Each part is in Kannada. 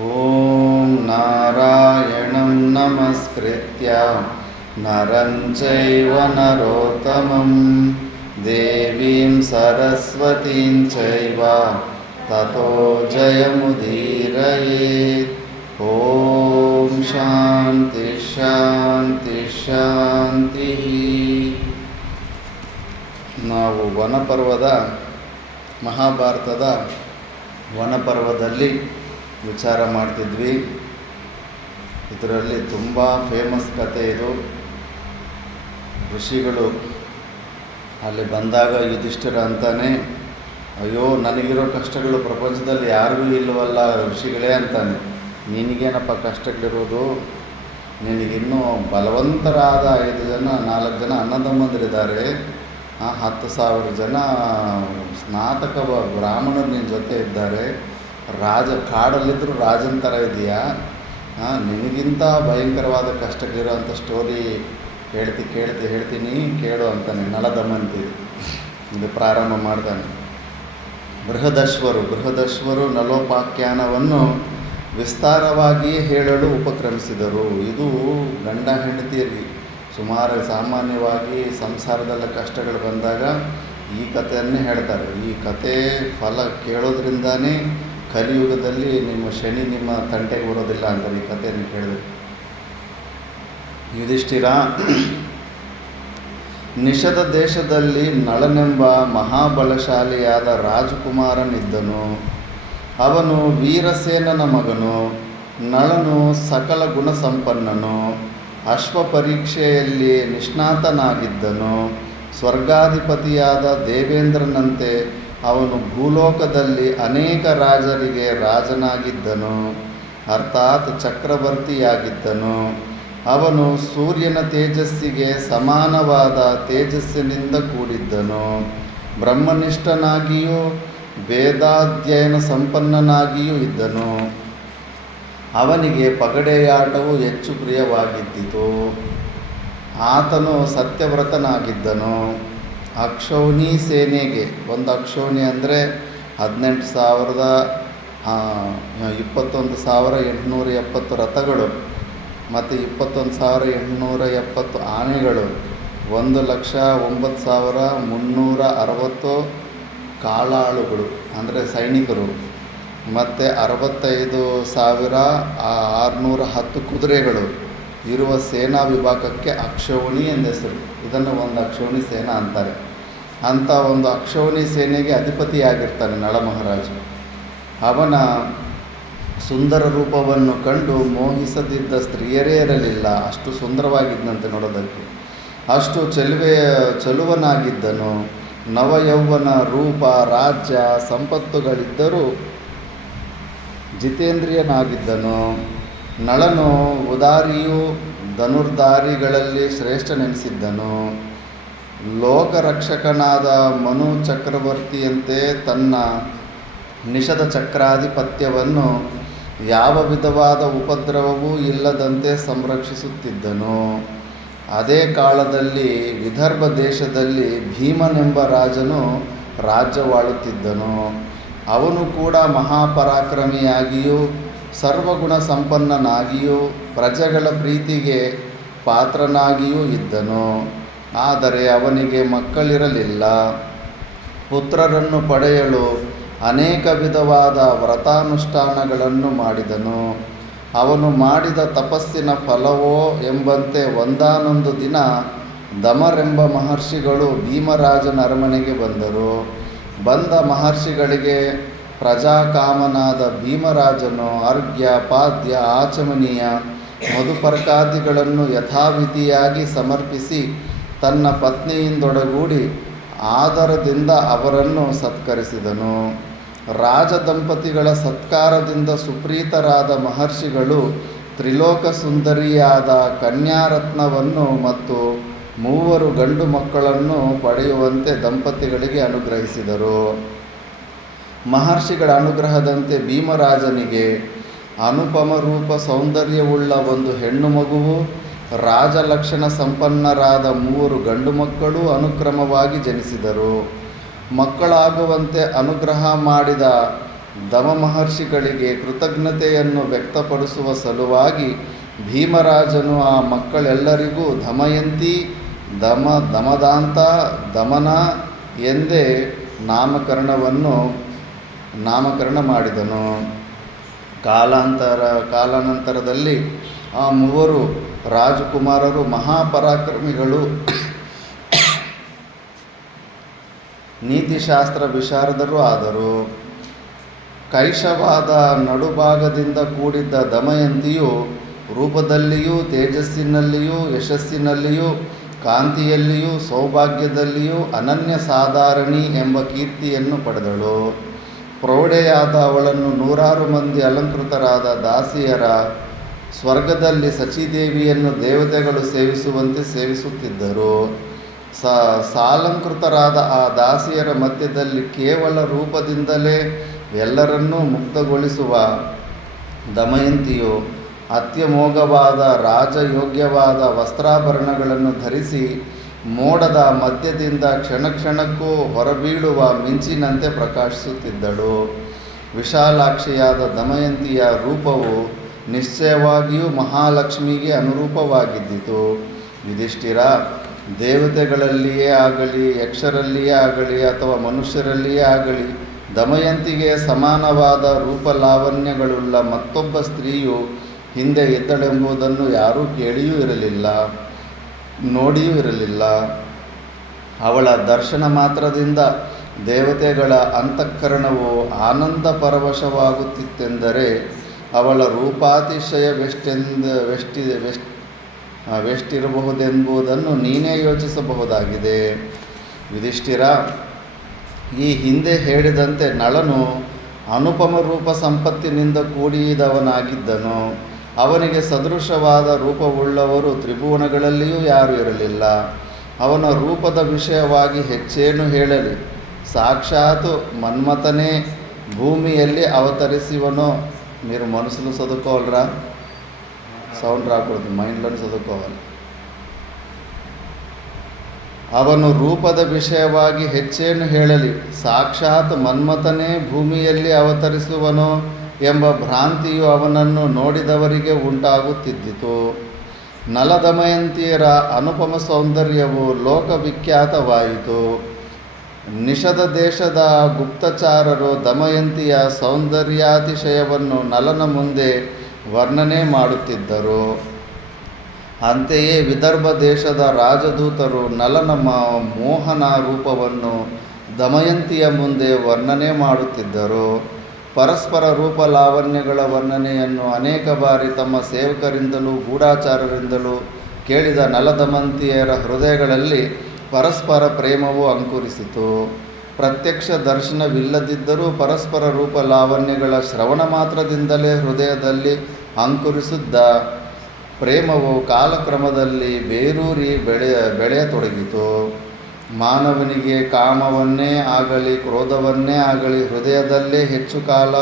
ಓಂ ನಾರಾಯಣಂ ನಮಸ್ಕೃತ್ಯ ನರಂ ಚೈವ ನರೋತ್ತಮಂ ದೇವೀಂ ಸರಸ್ವತೀಂ ಚೈವ ತತೋ ಜಯಮುದೀರಯೇತ್. ಓಂ ಶಾಂತಿ ಶಾಂತಿ ಶಾಂತಿ. ನಾವು ವನಪರ್ವದ ಮಹಾಭಾರತದ ವನಪರ್ವದಲ್ಲಿ ವಿಚಾರ ಮಾಡ್ತಿದ್ವಿ. ಇದರಲ್ಲಿ ತುಂಬ ಫೇಮಸ್ ಕಥೆ ಇದು. ಋಷಿಗಳು ಅಲ್ಲಿ ಬಂದಾಗ ಯುಧಿಷ್ಠಿರ ಅಂತಾನೆ, ಅಯ್ಯೋ ನನಗಿರೋ ಕಷ್ಟಗಳು ಪ್ರಪಂಚದಲ್ಲಿ ಯಾರಿಗೂ ಇಲ್ಲವಲ್ಲ ಋಷಿಗಳೇ ಅಂತಾನೆ. ನಿನಗೇನಪ್ಪ ಕಷ್ಟಗಳಿರೋದು? ನಿನಗಿನ್ನೂ ಬಲವಂತರಾದ 4 ಜನ ಅಣ್ಣತಮ್ಮಂದಿರಿದ್ದಾರೆ, 10,000 ಜನ ಸ್ನಾತಕ ಬ್ರಾಹ್ಮಣರು ನಿನ್ನ ಜೊತೆ ಇದ್ದಾರೆ, ಕಾಡಲ್ಲಿದ್ದರೂ ರಾಜನ ಥರ ಇದೆಯಾ? ನಿನಗಿಂತ ಭಯಂಕರವಾದ ಕಷ್ಟಗಳಿರೋಂಥ ಸ್ಟೋರಿ ಹೇಳ್ತೀನಿ ಕೇಳು ಅಂತಾನೆ. ನಲದಮಂತಿ ಇದು ಪ್ರಾರಂಭ ಮಾಡ್ತಾನೆ. ಬೃಹದಶ್ವರು ನಲೋಪಾಖ್ಯಾನವನ್ನು ವಿಸ್ತಾರವಾಗಿ ಹೇಳಲು ಉಪಕ್ರಮಿಸಿದರು. ಇದು ಗಂಡ ಹೆಂಡತಿಯರಿಗೆ ಸಾಮಾನ್ಯವಾಗಿ ಸಂಸಾರದಲ್ಲ ಕಷ್ಟಗಳು ಬಂದಾಗ ಈ ಕಥೆಯನ್ನೇ ಹೇಳ್ತಾರೆ. ಈ ಕತೆ ಫಲ ಕೇಳೋದ್ರಿಂದಾನೇ ಕಲಿಯುಗದಲ್ಲಿ ನಿಮ್ಮ ಶನಿ ನಿಮ್ಮ ತಂಟೆಗೆ ಬರೋದಿಲ್ಲ ಅಂತಾರೆ ಈ ಕಥೆಯನ್ನು ಕೇಳಿದ್ರೆ. ಯುಧಿಷ್ಠಿರ ನಿಷಧ ದೇಶದಲ್ಲಿ ನಳನೆಂಬ ಮಹಾಬಲಶಾಲಿಯಾದ ರಾಜಕುಮಾರನಿದ್ದನು. ಅವನು ವೀರಸೇನನ ಮಗನು. ನಳನು ಸಕಲ ಗುಣಸಂಪನ್ನನು, ಅಶ್ವ ಪರೀಕ್ಷೆಯಲ್ಲಿ ನಿಷ್ಣಾತನಾಗಿದ್ದನು. ಸ್ವರ್ಗಾಧಿಪತಿಯಾದ ದೇವೇಂದ್ರನಂತೆ ಅವನು ಭೂಲೋಕದಲ್ಲಿ ಅನೇಕ ರಾಜರಿಗೆ ರಾಜನಾಗಿದ್ದನು, ಅರ್ಥಾತ್ ಚಕ್ರವರ್ತಿಯಾಗಿದ್ದನು. ಅವನು ಸೂರ್ಯನ ತೇಜಸ್ಸಿಗೆ ಸಮಾನವಾದ ತೇಜಸ್ಸಿನಿಂದ ಕೂಡಿದ್ದನು. ಬ್ರಹ್ಮನಿಷ್ಠನಾಗಿಯೂ ವೇದಾಧ್ಯಯನ ಸಂಪನ್ನನಾಗಿಯೂ ಇದ್ದನು. ಅವನಿಗೆ ಪಗಡೆಯಾಟವು ಹೆಚ್ಚು ಪ್ರಿಯವಾಗಿದ್ದಿತು. ಆತನು ಸತ್ಯವ್ರತನಾಗಿದ್ದನು. ಅಕ್ಷೌಣಿ ಸೇನೆಗೆ, ಒಂದು ಅಕ್ಷೌಣಿ ಅಂದರೆ 21,870 ರಥಗಳು ಮತ್ತು 21,870 ಆನೆಗಳು, 1,09,360 ಕಾಲಾಳುಗಳು ಅಂದರೆ ಸೈನಿಕರು, ಮತ್ತು 65,610 ಕುದುರೆಗಳು ಇರುವ ಸೇನಾ ವಿಭಾಗಕ್ಕೆ ಅಕ್ಷೌಣಿ ಎಂದೆಸರು. ಇದನ್ನು ಒಂದು ಅಕ್ಷೌಣಿ ಸೇನಾ ಅಂತಾರೆ. ಅಂಥ ಒಂದು ಅಕ್ಷೌಣಿ ಸೇನೆಗೆ ಅಧಿಪತಿಯಾಗಿರ್ತಾನೆ ನಳ ಮಹಾರಾಜು. ಅವನ ಸುಂದರ ರೂಪವನ್ನು ಕಂಡು ಮೋಹಿಸದಿದ್ದ ಸ್ತ್ರೀಯರೇ ಇರಲಿಲ್ಲ. ಅಷ್ಟು ಸುಂದರವಾಗಿದ್ದಂತೆ ನೋಡೋದಕ್ಕೆ. ಅಷ್ಟು ಚಲುವನಾಗಿದ್ದನು. ನವಯೌವನ, ರೂಪ, ರಾಜ್ಯ, ಸಂಪತ್ತುಗಳಿದ್ದರೂ ಜಿತೇಂದ್ರಿಯನಾಗಿದ್ದನು. ನಳನು ಉದಾರಿಯೂ ಧನುರ್ಧಾರಿಗಳಲ್ಲಿ ಶ್ರೇಷ್ಠನೆನಿಸಿದ್ದನು. ಲೋಕರಕ್ಷಕನಾದ ಮನು ಚಕ್ರವರ್ತಿಯಂತೆ ತನ್ನ ನಿಷಧ ಚಕ್ರಾಧಿಪತ್ಯವನ್ನು ಯಾವ ವಿಧವಾದ ಉಪದ್ರವವೂ ಇಲ್ಲದಂತೆ ಸಂರಕ್ಷಿಸುತ್ತಿದ್ದನು. ಅದೇ ಕಾಲದಲ್ಲಿ ವಿದರ್ಭ ದೇಶದಲ್ಲಿ ಭೀಮನೆಂಬ ರಾಜನು ರಾಜ್ಯವಾಳುತ್ತಿದ್ದನು. ಅವನು ಕೂಡ ಮಹಾಪರಾಕ್ರಮಿಯಾಗಿಯೂ ಸರ್ವಗುಣ ಸಂಪನ್ನನಾಗಿಯೂ ಪ್ರಜೆಗಳ ಪ್ರೀತಿಗೆ ಪಾತ್ರನಾಗಿಯೂ ಇದ್ದನು. ಆದರೆ ಅವನಿಗೆ ಮಕ್ಕಳಿರಲಿಲ್ಲ. ಪುತ್ರರನ್ನು ಪಡೆಯಲು ಅನೇಕ ವಿಧವಾದ ವ್ರತಾನುಷ್ಠಾನಗಳನ್ನು ಮಾಡಿದನು. ಅವನು ಮಾಡಿದ ತಪಸ್ಸಿನ ಫಲವೋ ಎಂಬಂತೆ ಒಂದಾನೊಂದು ದಿನ ದಮರೆಂಬ ಮಹರ್ಷಿಗಳು ಭೀಮರಾಜನ ಅರಮನೆಗೆ ಬಂದರು. ಬಂದ ಮಹರ್ಷಿಗಳಿಗೆ ಪ್ರಜಾಕಾಮನಾದ ಭೀಮರಾಜನು ಅರ್ಘ್ಯ, ಪಾದ್ಯ, ಆಚಮನೀಯ, ಮಧುಪರ್ಕಾದಿಗಳನ್ನು ಯಥಾವಿಧಿಯಾಗಿ ಸಮರ್ಪಿಸಿ ತನ್ನ ಪತ್ನಿಯಿಂದೊಡಗೂಡಿ ಆದರದಿಂದ ಅವರನ್ನು ಸತ್ಕರಿಸಿದನು. ರಾಜದಂಪತಿಗಳ ಸತ್ಕಾರದಿಂದ ಸುಪ್ರೀತರಾದ ಮಹರ್ಷಿಗಳು ತ್ರಿಲೋಕ ಸುಂದರಿಯಾದ ಕನ್ಯಾರತ್ನವನ್ನು ಮತ್ತು 3 ಗಂಡು ಮಕ್ಕಳನ್ನು ಪಡೆಯುವಂತೆ ದಂಪತಿಗಳಿಗೆ ಅನುಗ್ರಹಿಸಿದರು. ಮಹರ್ಷಿಗಳ ಅನುಗ್ರಹದಂತೆ ಭೀಮರಾಜನಿಗೆ ಅನುಪಮ ರೂಪ ಸೌಂದರ್ಯವುಳ್ಳ ಒಂದು ಹೆಣ್ಣು ಮಗುವು, ರಾಜಲಕ್ಷಣ ಸಂಪನ್ನರಾದ 3 ಗಂಡು ಮಕ್ಕಳು ಅನುಕ್ರಮವಾಗಿ ಜನಿಸಿದರು. ಮಕ್ಕಳಾಗುವಂತೆ ಅನುಗ್ರಹ ಮಾಡಿದ ದಮ ಮಹರ್ಷಿಗಳಿಗೆ ಕೃತಜ್ಞತೆಯನ್ನು ವ್ಯಕ್ತಪಡಿಸುವ ಸಲುವಾಗಿ ಭೀಮರಾಜನು ಆ ಮಕ್ಕಳೆಲ್ಲರಿಗೂ ದಮಯಂತಿ, ದಮದಾಂತ, ದಮನ ಎಂದೇ ನಾಮಕರಣ ಮಾಡಿದನು. ಕಾಲಾನಂತರದಲ್ಲಿ ಆ ಮೂವರು ರಾಜಕುಮಾರರು ಮಹಾಪರಾಕ್ರಮಿಗಳು, ನೀತಿಶಾಸ್ತ್ರ ವಿಶಾರದರು ಆದರು. ಕೈಶವಾದ ನಡುಭಾಗದಿಂದ ಕೂಡಿದ್ದ ದಮಯಂತಿಯು ರೂಪದಲ್ಲಿಯೂ ತೇಜಸ್ಸಿನಲ್ಲಿಯೂ ಯಶಸ್ಸಿನಲ್ಲಿಯೂ ಕಾಂತಿಯಲ್ಲಿಯೂ ಸೌಭಾಗ್ಯದಲ್ಲಿಯೂ ಅನನ್ಯ ಸಾಧಾರಣಿ ಎಂಬ ಕೀರ್ತಿಯನ್ನು ಪಡೆದಳು. ಪ್ರೌಢೆಯಾದ ಅವಳನ್ನು 100 ಮಂದಿ ಅಲಂಕೃತರಾದ ದಾಸಿಯರ ಸ್ವರ್ಗದಲ್ಲಿ ಸಚೀದೇವಿಯನ್ನು ದೇವತೆಗಳು ಸೇವಿಸುವಂತೆ ಸೇವಿಸುತ್ತಿದ್ದರು. ಸಾಲಂಕೃತರಾದ ಆ ದಾಸಿಯರ ಮಧ್ಯದಲ್ಲಿ ಕೇವಲ ರೂಪದಿಂದಲೇ ಎಲ್ಲರನ್ನೂ ಮುಕ್ತಗೊಳಿಸುವ ದಮಯಂತಿಯು ಅತ್ಯಮೋಘವಾದ ರಾಜಯೋಗ್ಯವಾದ ವಸ್ತ್ರಾಭರಣಗಳನ್ನು ಧರಿಸಿ ಮೋಡದ ಮಧ್ಯದಿಂದ ಕ್ಷಣಕ್ಕೂ ಹೊರಬೀಳುವ ಮಿಂಚಿನಂತೆ ಪ್ರಕಾಶಿಸುತ್ತಿದ್ದಳು. ವಿಶಾಲಾಕ್ಷಿಯಾದ ದಮಯಂತಿಯ ರೂಪವು ನಿಶ್ಚಯವಾಗಿಯೂ ಮಹಾಲಕ್ಷ್ಮಿಗೆ ಅನುರೂಪವಾಗಿದ್ದಿತು. ಯುಧಿಷ್ಠಿರ, ದೇವತೆಗಳಲ್ಲಿಯೇ ಆಗಲಿ, ಯಕ್ಷರಲ್ಲಿಯೇ ಆಗಲಿ ಅಥವಾ ಮನುಷ್ಯರಲ್ಲಿಯೇ ಆಗಲಿ ದಮಯಂತಿಗೆ ಸಮಾನವಾದ ರೂಪಲಾವಣ್ಯಗಳುಳ್ಳ ಮತ್ತೊಬ್ಬ ಸ್ತ್ರೀಯು ಹಿಂದೆ ಇದ್ದಳೆಂಬುದನ್ನು ಯಾರೂ ಕೇಳಿಯೂ ಇರಲಿಲ್ಲ, ನೋಡಿಯೂ ಇರಲಿಲ್ಲ. ಅವಳ ದರ್ಶನ ಮಾತ್ರದಿಂದ ದೇವತೆಗಳ ಅಂತಃಕರಣವು ಆನಂದ ಪರವಶವಾಗುತ್ತಿತ್ತೆಂದರೆ ಅವಳ ರೂಪಾತಿಶಯವೆಷ್ಟಿರಬಹುದೆಂಬುದನ್ನು ನೀನೇ ಯೋಚಿಸಬಹುದಾಗಿದೆ. ಯುಧಿಷ್ಠಿರ, ಈ ಹಿಂದೆ ಹೇಳಿದಂತೆ ನಳನು ಅನುಪಮ ರೂಪ ಸಂಪತ್ತಿನಿಂದ ಕೂಡಿದವನಾಗಿದ್ದನು. ಅವನಿಗೆ ಸದೃಶವಾದ ರೂಪವುಳ್ಳವರು ತ್ರಿಭುವನಗಳಲ್ಲಿಯೂ ಯಾರೂ ಇರಲಿಲ್ಲ. ಅವನ ರೂಪದ ವಿಷಯವಾಗಿ ಹೆಚ್ಚೇನು ಹೇಳಲಿ? ಸಾಕ್ಷಾತ್ ಮನ್ಮಥನೇ ಭೂಮಿಯಲ್ಲಿ అవతరిಸಿವನೋ. మీరు మనసులో చదువుకోవాలరా, సౌండ్ రాకూడదు, మైండ్లోనే చదువుకోవాలి. ಅವನು ರೂಪದ ವಿಷಯವಾಗಿ ಹೆಚ್ಚೇನು ಹೇಳಲಿ? ಸಾಕ್ಷಾತ್ ಮನ್ಮಥನೇ ಭೂಮಿಯಲ್ಲಿ ಅವತರಿಸುವನೋ ಎಂಬ ಭ್ರಾಂತಿಯು ಅವನನ್ನು ನೋಡಿದವರಿಗೆ ಉಂಟಾಗುತ್ತಿದ್ದಿತು. ನಲದಮಯಂತಿಯರ ಅನುಪಮ ಸೌಂದರ್ಯವು ಲೋಕವಿಖ್ಯಾತವಾಯಿತು. ನಿಷದ ದೇಶದ ಗುಪ್ತಚಾರರು ದಮಯಂತಿಯ ಸೌಂದರ್ಯಾತಿಶಯವನ್ನು ನಲನ ಮುಂದೆ ವರ್ಣನೆ ಮಾಡುತ್ತಿದ್ದರು. ಅಂತೆಯೇ ವಿದರ್ಭ ದೇಶದ ರಾಜದೂತರು ನಲನ ಮೋಹನ ರೂಪವನ್ನು ದಮಯಂತಿಯ ಮುಂದೆ ವರ್ಣನೆ ಮಾಡುತ್ತಿದ್ದರು. ಪರಸ್ಪರ ರೂಪ ಲಾವಣ್ಯಗಳ ವರ್ಣನೆಯನ್ನು ಅನೇಕ ಬಾರಿ ತಮ್ಮ ಸೇವಕರಿಂದಲೂ ಗೂಢಚಾರರಿಂದಲೂ ಕೇಳಿದ ನಲದಮಯಂತಿಯರ ಹೃದಯಗಳಲ್ಲಿ ಪರಸ್ಪರ ಪ್ರೇಮವು ಅಂಕುರಿಸಿತು. ಪ್ರತ್ಯಕ್ಷ ದರ್ಶನವಿಲ್ಲದಿದ್ದರೂ ಪರಸ್ಪರ ರೂಪ ಲಾವಣ್ಯಗಳ ಶ್ರವಣ ಮಾತ್ರದಿಂದಲೇ ಹೃದಯದಲ್ಲಿ ಅಂಕುರಿಸಿದ್ದ ಪ್ರೇಮವು ಕಾಲಕ್ರಮದಲ್ಲಿ ಬೇರೂರಿ ಬೆಳೆಯತೊಡಗಿತು. ಮಾನವನಿಗೆ ಕಾಮವನ್ನೇ ಆಗಲಿ ಕ್ರೋಧವನ್ನೇ ಆಗಲಿ ಹೃದಯದಲ್ಲೇ ಹೆಚ್ಚು ಕಾಲ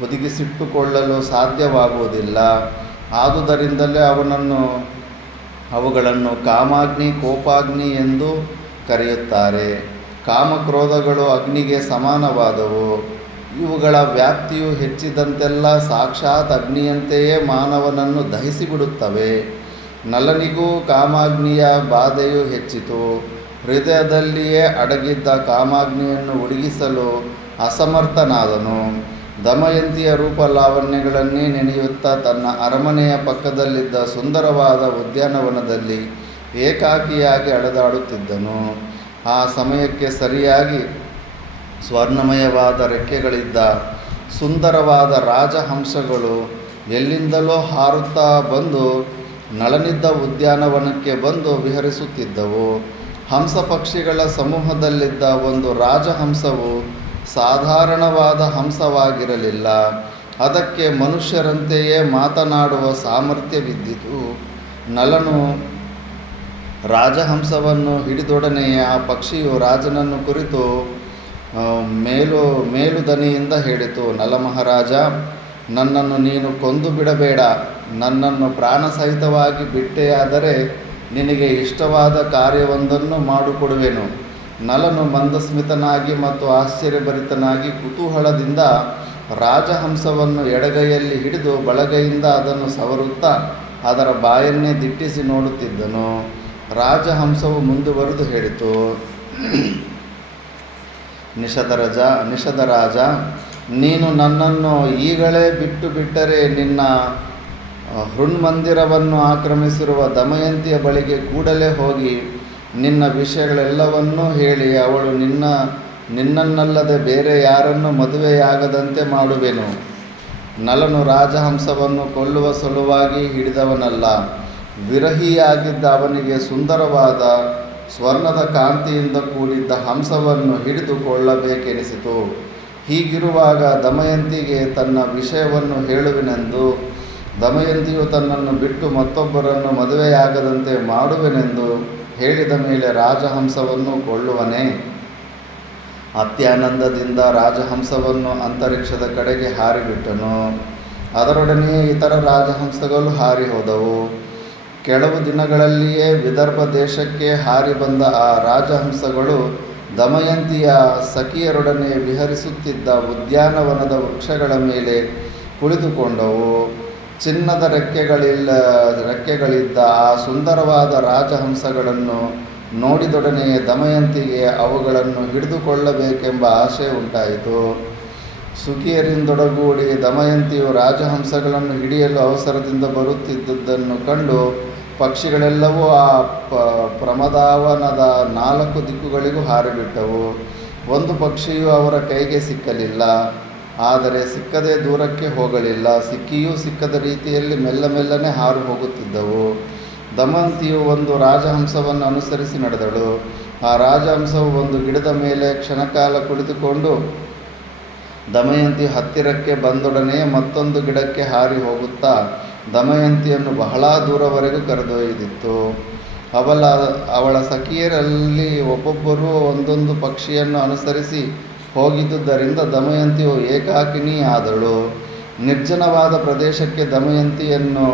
ಹುದುಗಿಸಿಟ್ಟುಕೊಳ್ಳಲು ಸಾಧ್ಯವಾಗುವುದಿಲ್ಲ. ಆದುದರಿಂದಲೇ ಅವುಗಳನ್ನು ಕಾಮಾಗ್ನಿ, ಕೋಪಾಗ್ನಿ ಎಂದು ಕರೆಯುತ್ತಾರೆ. ಕಾಮಕ್ರೋಧಗಳು ಅಗ್ನಿಗೆ ಸಮಾನವಾದವು. ಇವುಗಳ ವ್ಯಾಪ್ತಿಯು ಹೆಚ್ಚಿದಂತೆಲ್ಲ ಸಾಕ್ಷಾತ್ ಅಗ್ನಿಯಂತೆಯೇ ಮಾನವನನ್ನು ದಹಿಸಿಬಿಡುತ್ತವೆ. ನಲನಿಗೂ ಕಾಮಾಗ್ನಿಯ ಬಾಧೆಯು ಹೆಚ್ಚಿತು. ಹೃದಯದಲ್ಲಿಯೇ ಅಡಗಿದ್ದ ಕಾಮಾಗ್ನಿಯನ್ನು ಉಡುಗಿಸಲು ಅಸಮರ್ಥನಾದನು. ದಮಯಂತಿಯ ರೂಪ ಲಾವಣ್ಯಗಳನ್ನೇ ನೆನೆಯುತ್ತಾ ತನ್ನ ಅರಮನೆಯ ಪಕ್ಕದಲ್ಲಿದ್ದ ಸುಂದರವಾದ ಉದ್ಯಾನವನದಲ್ಲಿ ಏಕಾಕಿಯಾಗಿ ಅಲೆದಾಡುತ್ತಿದ್ದನು. ಆ ಸಮಯಕ್ಕೆ ಸರಿಯಾಗಿ ಸ್ವರ್ಣಮಯವಾದ ರೆಕ್ಕೆಗಳಿದ್ದ ಸುಂದರವಾದ ರಾಜಹಂಸಗಳು ಎಲ್ಲಿಂದಲೋ ಹಾರುತ್ತಾ ಬಂದು ನಳನಿದ್ದ ಉದ್ಯಾನವನಕ್ಕೆ ಬಂದು ವಿಹರಿಸುತ್ತಿದ್ದವು. ಹಂಸ ಪಕ್ಷಿಗಳ ಸಮೂಹದಲ್ಲಿದ್ದ ಒಂದು ರಾಜಹಂಸವು ಸಾಧಾರಣವಾದ ಹಂಸವಾಗಿರಲಿಲ್ಲ. ಅದಕ್ಕೆ ಮನುಷ್ಯರಂತೆಯೇ ಮಾತನಾಡುವ ಸಾಮರ್ಥ್ಯವಿದ್ದಿತು. ನಳನು ರಾಜಹಂಸವನ್ನು ಹಿಡಿದೊಡನೆಯೇ ಆ ಪಕ್ಷಿಯು ರಾಜನನ್ನು ಕುರಿತು ಮೇಲುದನಿಯಿಂದ ಹೇಳಿತು, ನಲ ಮಹಾರಾಜ, ನನ್ನನ್ನು ನೀನು ಕೊಂದು ಬಿಡಬೇಡ. ನನ್ನನ್ನು ಪ್ರಾಣಸಹಿತವಾಗಿ ಬಿಟ್ಟೆಯಾದರೆ ನಿನಗೆ ಇಷ್ಟವಾದ ಕಾರ್ಯವೊಂದನ್ನು ಮಾಡಿಕೊಡುವೆನು. ನಲನು ಮಂದಸ್ಮಿತನಾಗಿ ಮತ್ತು ಆಶ್ಚರ್ಯಭರಿತನಾಗಿ ಕುತೂಹಲದಿಂದ ರಾಜಹಂಸವನ್ನು ಎಡಗೈಯಲ್ಲಿ ಹಿಡಿದು ಬಲಗೈಯಿಂದ ಅದನ್ನು ಸವರುತ್ತಾ ಅದರ ಬಾಯನ್ನೇ ದಿಟ್ಟಿಸಿ ನೋಡುತ್ತಿದ್ದನು. ರಾಜಹಂಸವು ಮುಂದುವರೆದು ಹೇಳಿತು, ನಿಷಧರಾಜ, ನೀನು ನನ್ನನ್ನು ಈಗಲೇ ಬಿಟ್ಟರೆ ನಿನ್ನ ಹೃನ್ಮಂದಿರವನ್ನು ಆಕ್ರಮಿಸಿರುವ ದಮಯಂತಿಯ ಬಳಿಗೆ ಕೂಡಲೇ ಹೋಗಿ ನಿನ್ನ ವಿಷಯಗಳೆಲ್ಲವನ್ನೂ ಹೇಳಿ ಅವಳು ನಿನ್ನನ್ನಲ್ಲದೆ ಬೇರೆ ಯಾರನ್ನು ಮದುವೆಯಾಗದಂತೆ ಮಾಡುವೆನು. ನಲನು ರಾಜಹಂಸವನ್ನು ಕೊಲ್ಲುವ ಸಲುವಾಗಿ ಹಿಡಿದವನಲ್ಲ. ವಿರಹಿಯಾಗಿದ್ದ ಅವನಿಗೆ ಸುಂದರವಾದ ಸ್ವರ್ಣದ ಕಾಂತಿಯಿಂದ ಕೂಡಿದ್ದ ಹಂಸವನ್ನು ಹಿಡಿದುಕೊಳ್ಳಬೇಕೆನಿಸಿತು. ಹೀಗಿರುವಾಗ ದಮಯಂತಿಗೆ ತನ್ನ ವಿಷಯವನ್ನು ಹೇಳುವೆನೆಂದು, ದಮಯಂತಿಯು ತನ್ನನ್ನು ಬಿಟ್ಟು ಮತ್ತೊಬ್ಬರನ್ನು ಮದುವೆಯಾಗದಂತೆ ಮಾಡುವೆನೆಂದು ಹೇಳಿದ ಮೇಲೆ ರಾಜಹಂಸವನ್ನು ಕೊಳ್ಳುವನೇ? ಅತ್ಯಾನಂದದಿಂದ ರಾಜಹಂಸವನ್ನು ಅಂತರಿಕ್ಷದ ಕಡೆಗೆ ಹಾರಿಬಿಟ್ಟನು. ಅದರೊಡನೆಯೇ ಇತರ ರಾಜಹಂಸಗಳು ಹಾರಿ ಹೋದವು. ಕೆಲವು ದಿನಗಳಲ್ಲಿಯೇ ವಿದರ್ಭ ದೇಶಕ್ಕೆ ಹಾರಿ ಬಂದ ಆ ರಾಜಹಂಸಗಳು ದಮಯಂತಿಯ ಸಖಿಯರೊಡನೆ ವಿಹರಿಸುತ್ತಿದ್ದ ಉದ್ಯಾನವನದ ವೃಕ್ಷಗಳ ಮೇಲೆ ಕುಳಿತುಕೊಂಡವು. ಚಿನ್ನದ ರೆಕ್ಕೆಗಳಿದ್ದ ಆ ಸುಂದರವಾದ ರಾಜಹಂಸಗಳನ್ನು ನೋಡಿದೊಡನೆಯೇ ದಮಯಂತಿಗೆ ಅವುಗಳನ್ನು ಹಿಡಿದುಕೊಳ್ಳಬೇಕೆಂಬ ಆಶೆ ಉಂಟಾಯಿತು. ಸುಖಿಯರಿಂದೊಡಗೂಡಿ ದಮಯಂತಿಯು ರಾಜಹಂಸಗಳನ್ನು ಹಿಡಿಯಲು ಅವಸರದಿಂದ ಬರುತ್ತಿದ್ದುದನ್ನು ಕಂಡು ಪಕ್ಷಿಗಳೆಲ್ಲವೂ ಆ ಪ್ರಮದಾವನದ 4 ದಿಕ್ಕುಗಳಿಗೂ ಹಾರಿಬಿಟ್ಟವು. ಒಂದು ಪಕ್ಷಿಯೂ ಅವರ ಕೈಗೆ ಸಿಕ್ಕಲಿಲ್ಲ. ಆದರೆ ಸಿಕ್ಕದೆ ದೂರಕ್ಕೆ ಹೋಗಲಿಲ್ಲ. ಸಿಕ್ಕಿಯೂ ಸಿಕ್ಕದ ರೀತಿಯಲ್ಲಿ ಮೆಲ್ಲನೆ ಹಾರು ಹೋಗುತ್ತಿದ್ದವು. ದಮಯಂತಿಯು ಒಂದು ರಾಜಹಂಸವನ್ನು ಅನುಸರಿಸಿ ನಡೆದಳು. ಆ ರಾಜಹಂಸವು ಒಂದು ಗಿಡದ ಮೇಲೆ ಕ್ಷಣಕಾಲ ಕುಳಿತುಕೊಂಡು ದಮಯಂತಿ ಹತ್ತಿರಕ್ಕೆ ಬಂದೊಡನೆ ಮತ್ತೊಂದು ಗಿಡಕ್ಕೆ ಹಾರಿ ಹೋಗುತ್ತಾ ದಮಯಂತಿಯನ್ನು ಬಹಳ ದೂರವರೆಗೂ ಕರೆದೊಯ್ದಿತ್ತು. ಅವಳ ಸಖಿಯರಲ್ಲಿ ಒಬ್ಬೊಬ್ಬರೂ ಒಂದೊಂದು ಪಕ್ಷಿಯನ್ನು ಅನುಸರಿಸಿ ಹೋಗಿದ್ದುದರಿಂದ ದಮಯಂತಿಯು ಏಕಾಕಿನಿ ಆದಳು. ನಿರ್ಜನವಾದ ಪ್ರದೇಶಕ್ಕೆ ದಮಯಂತಿಯನ್ನು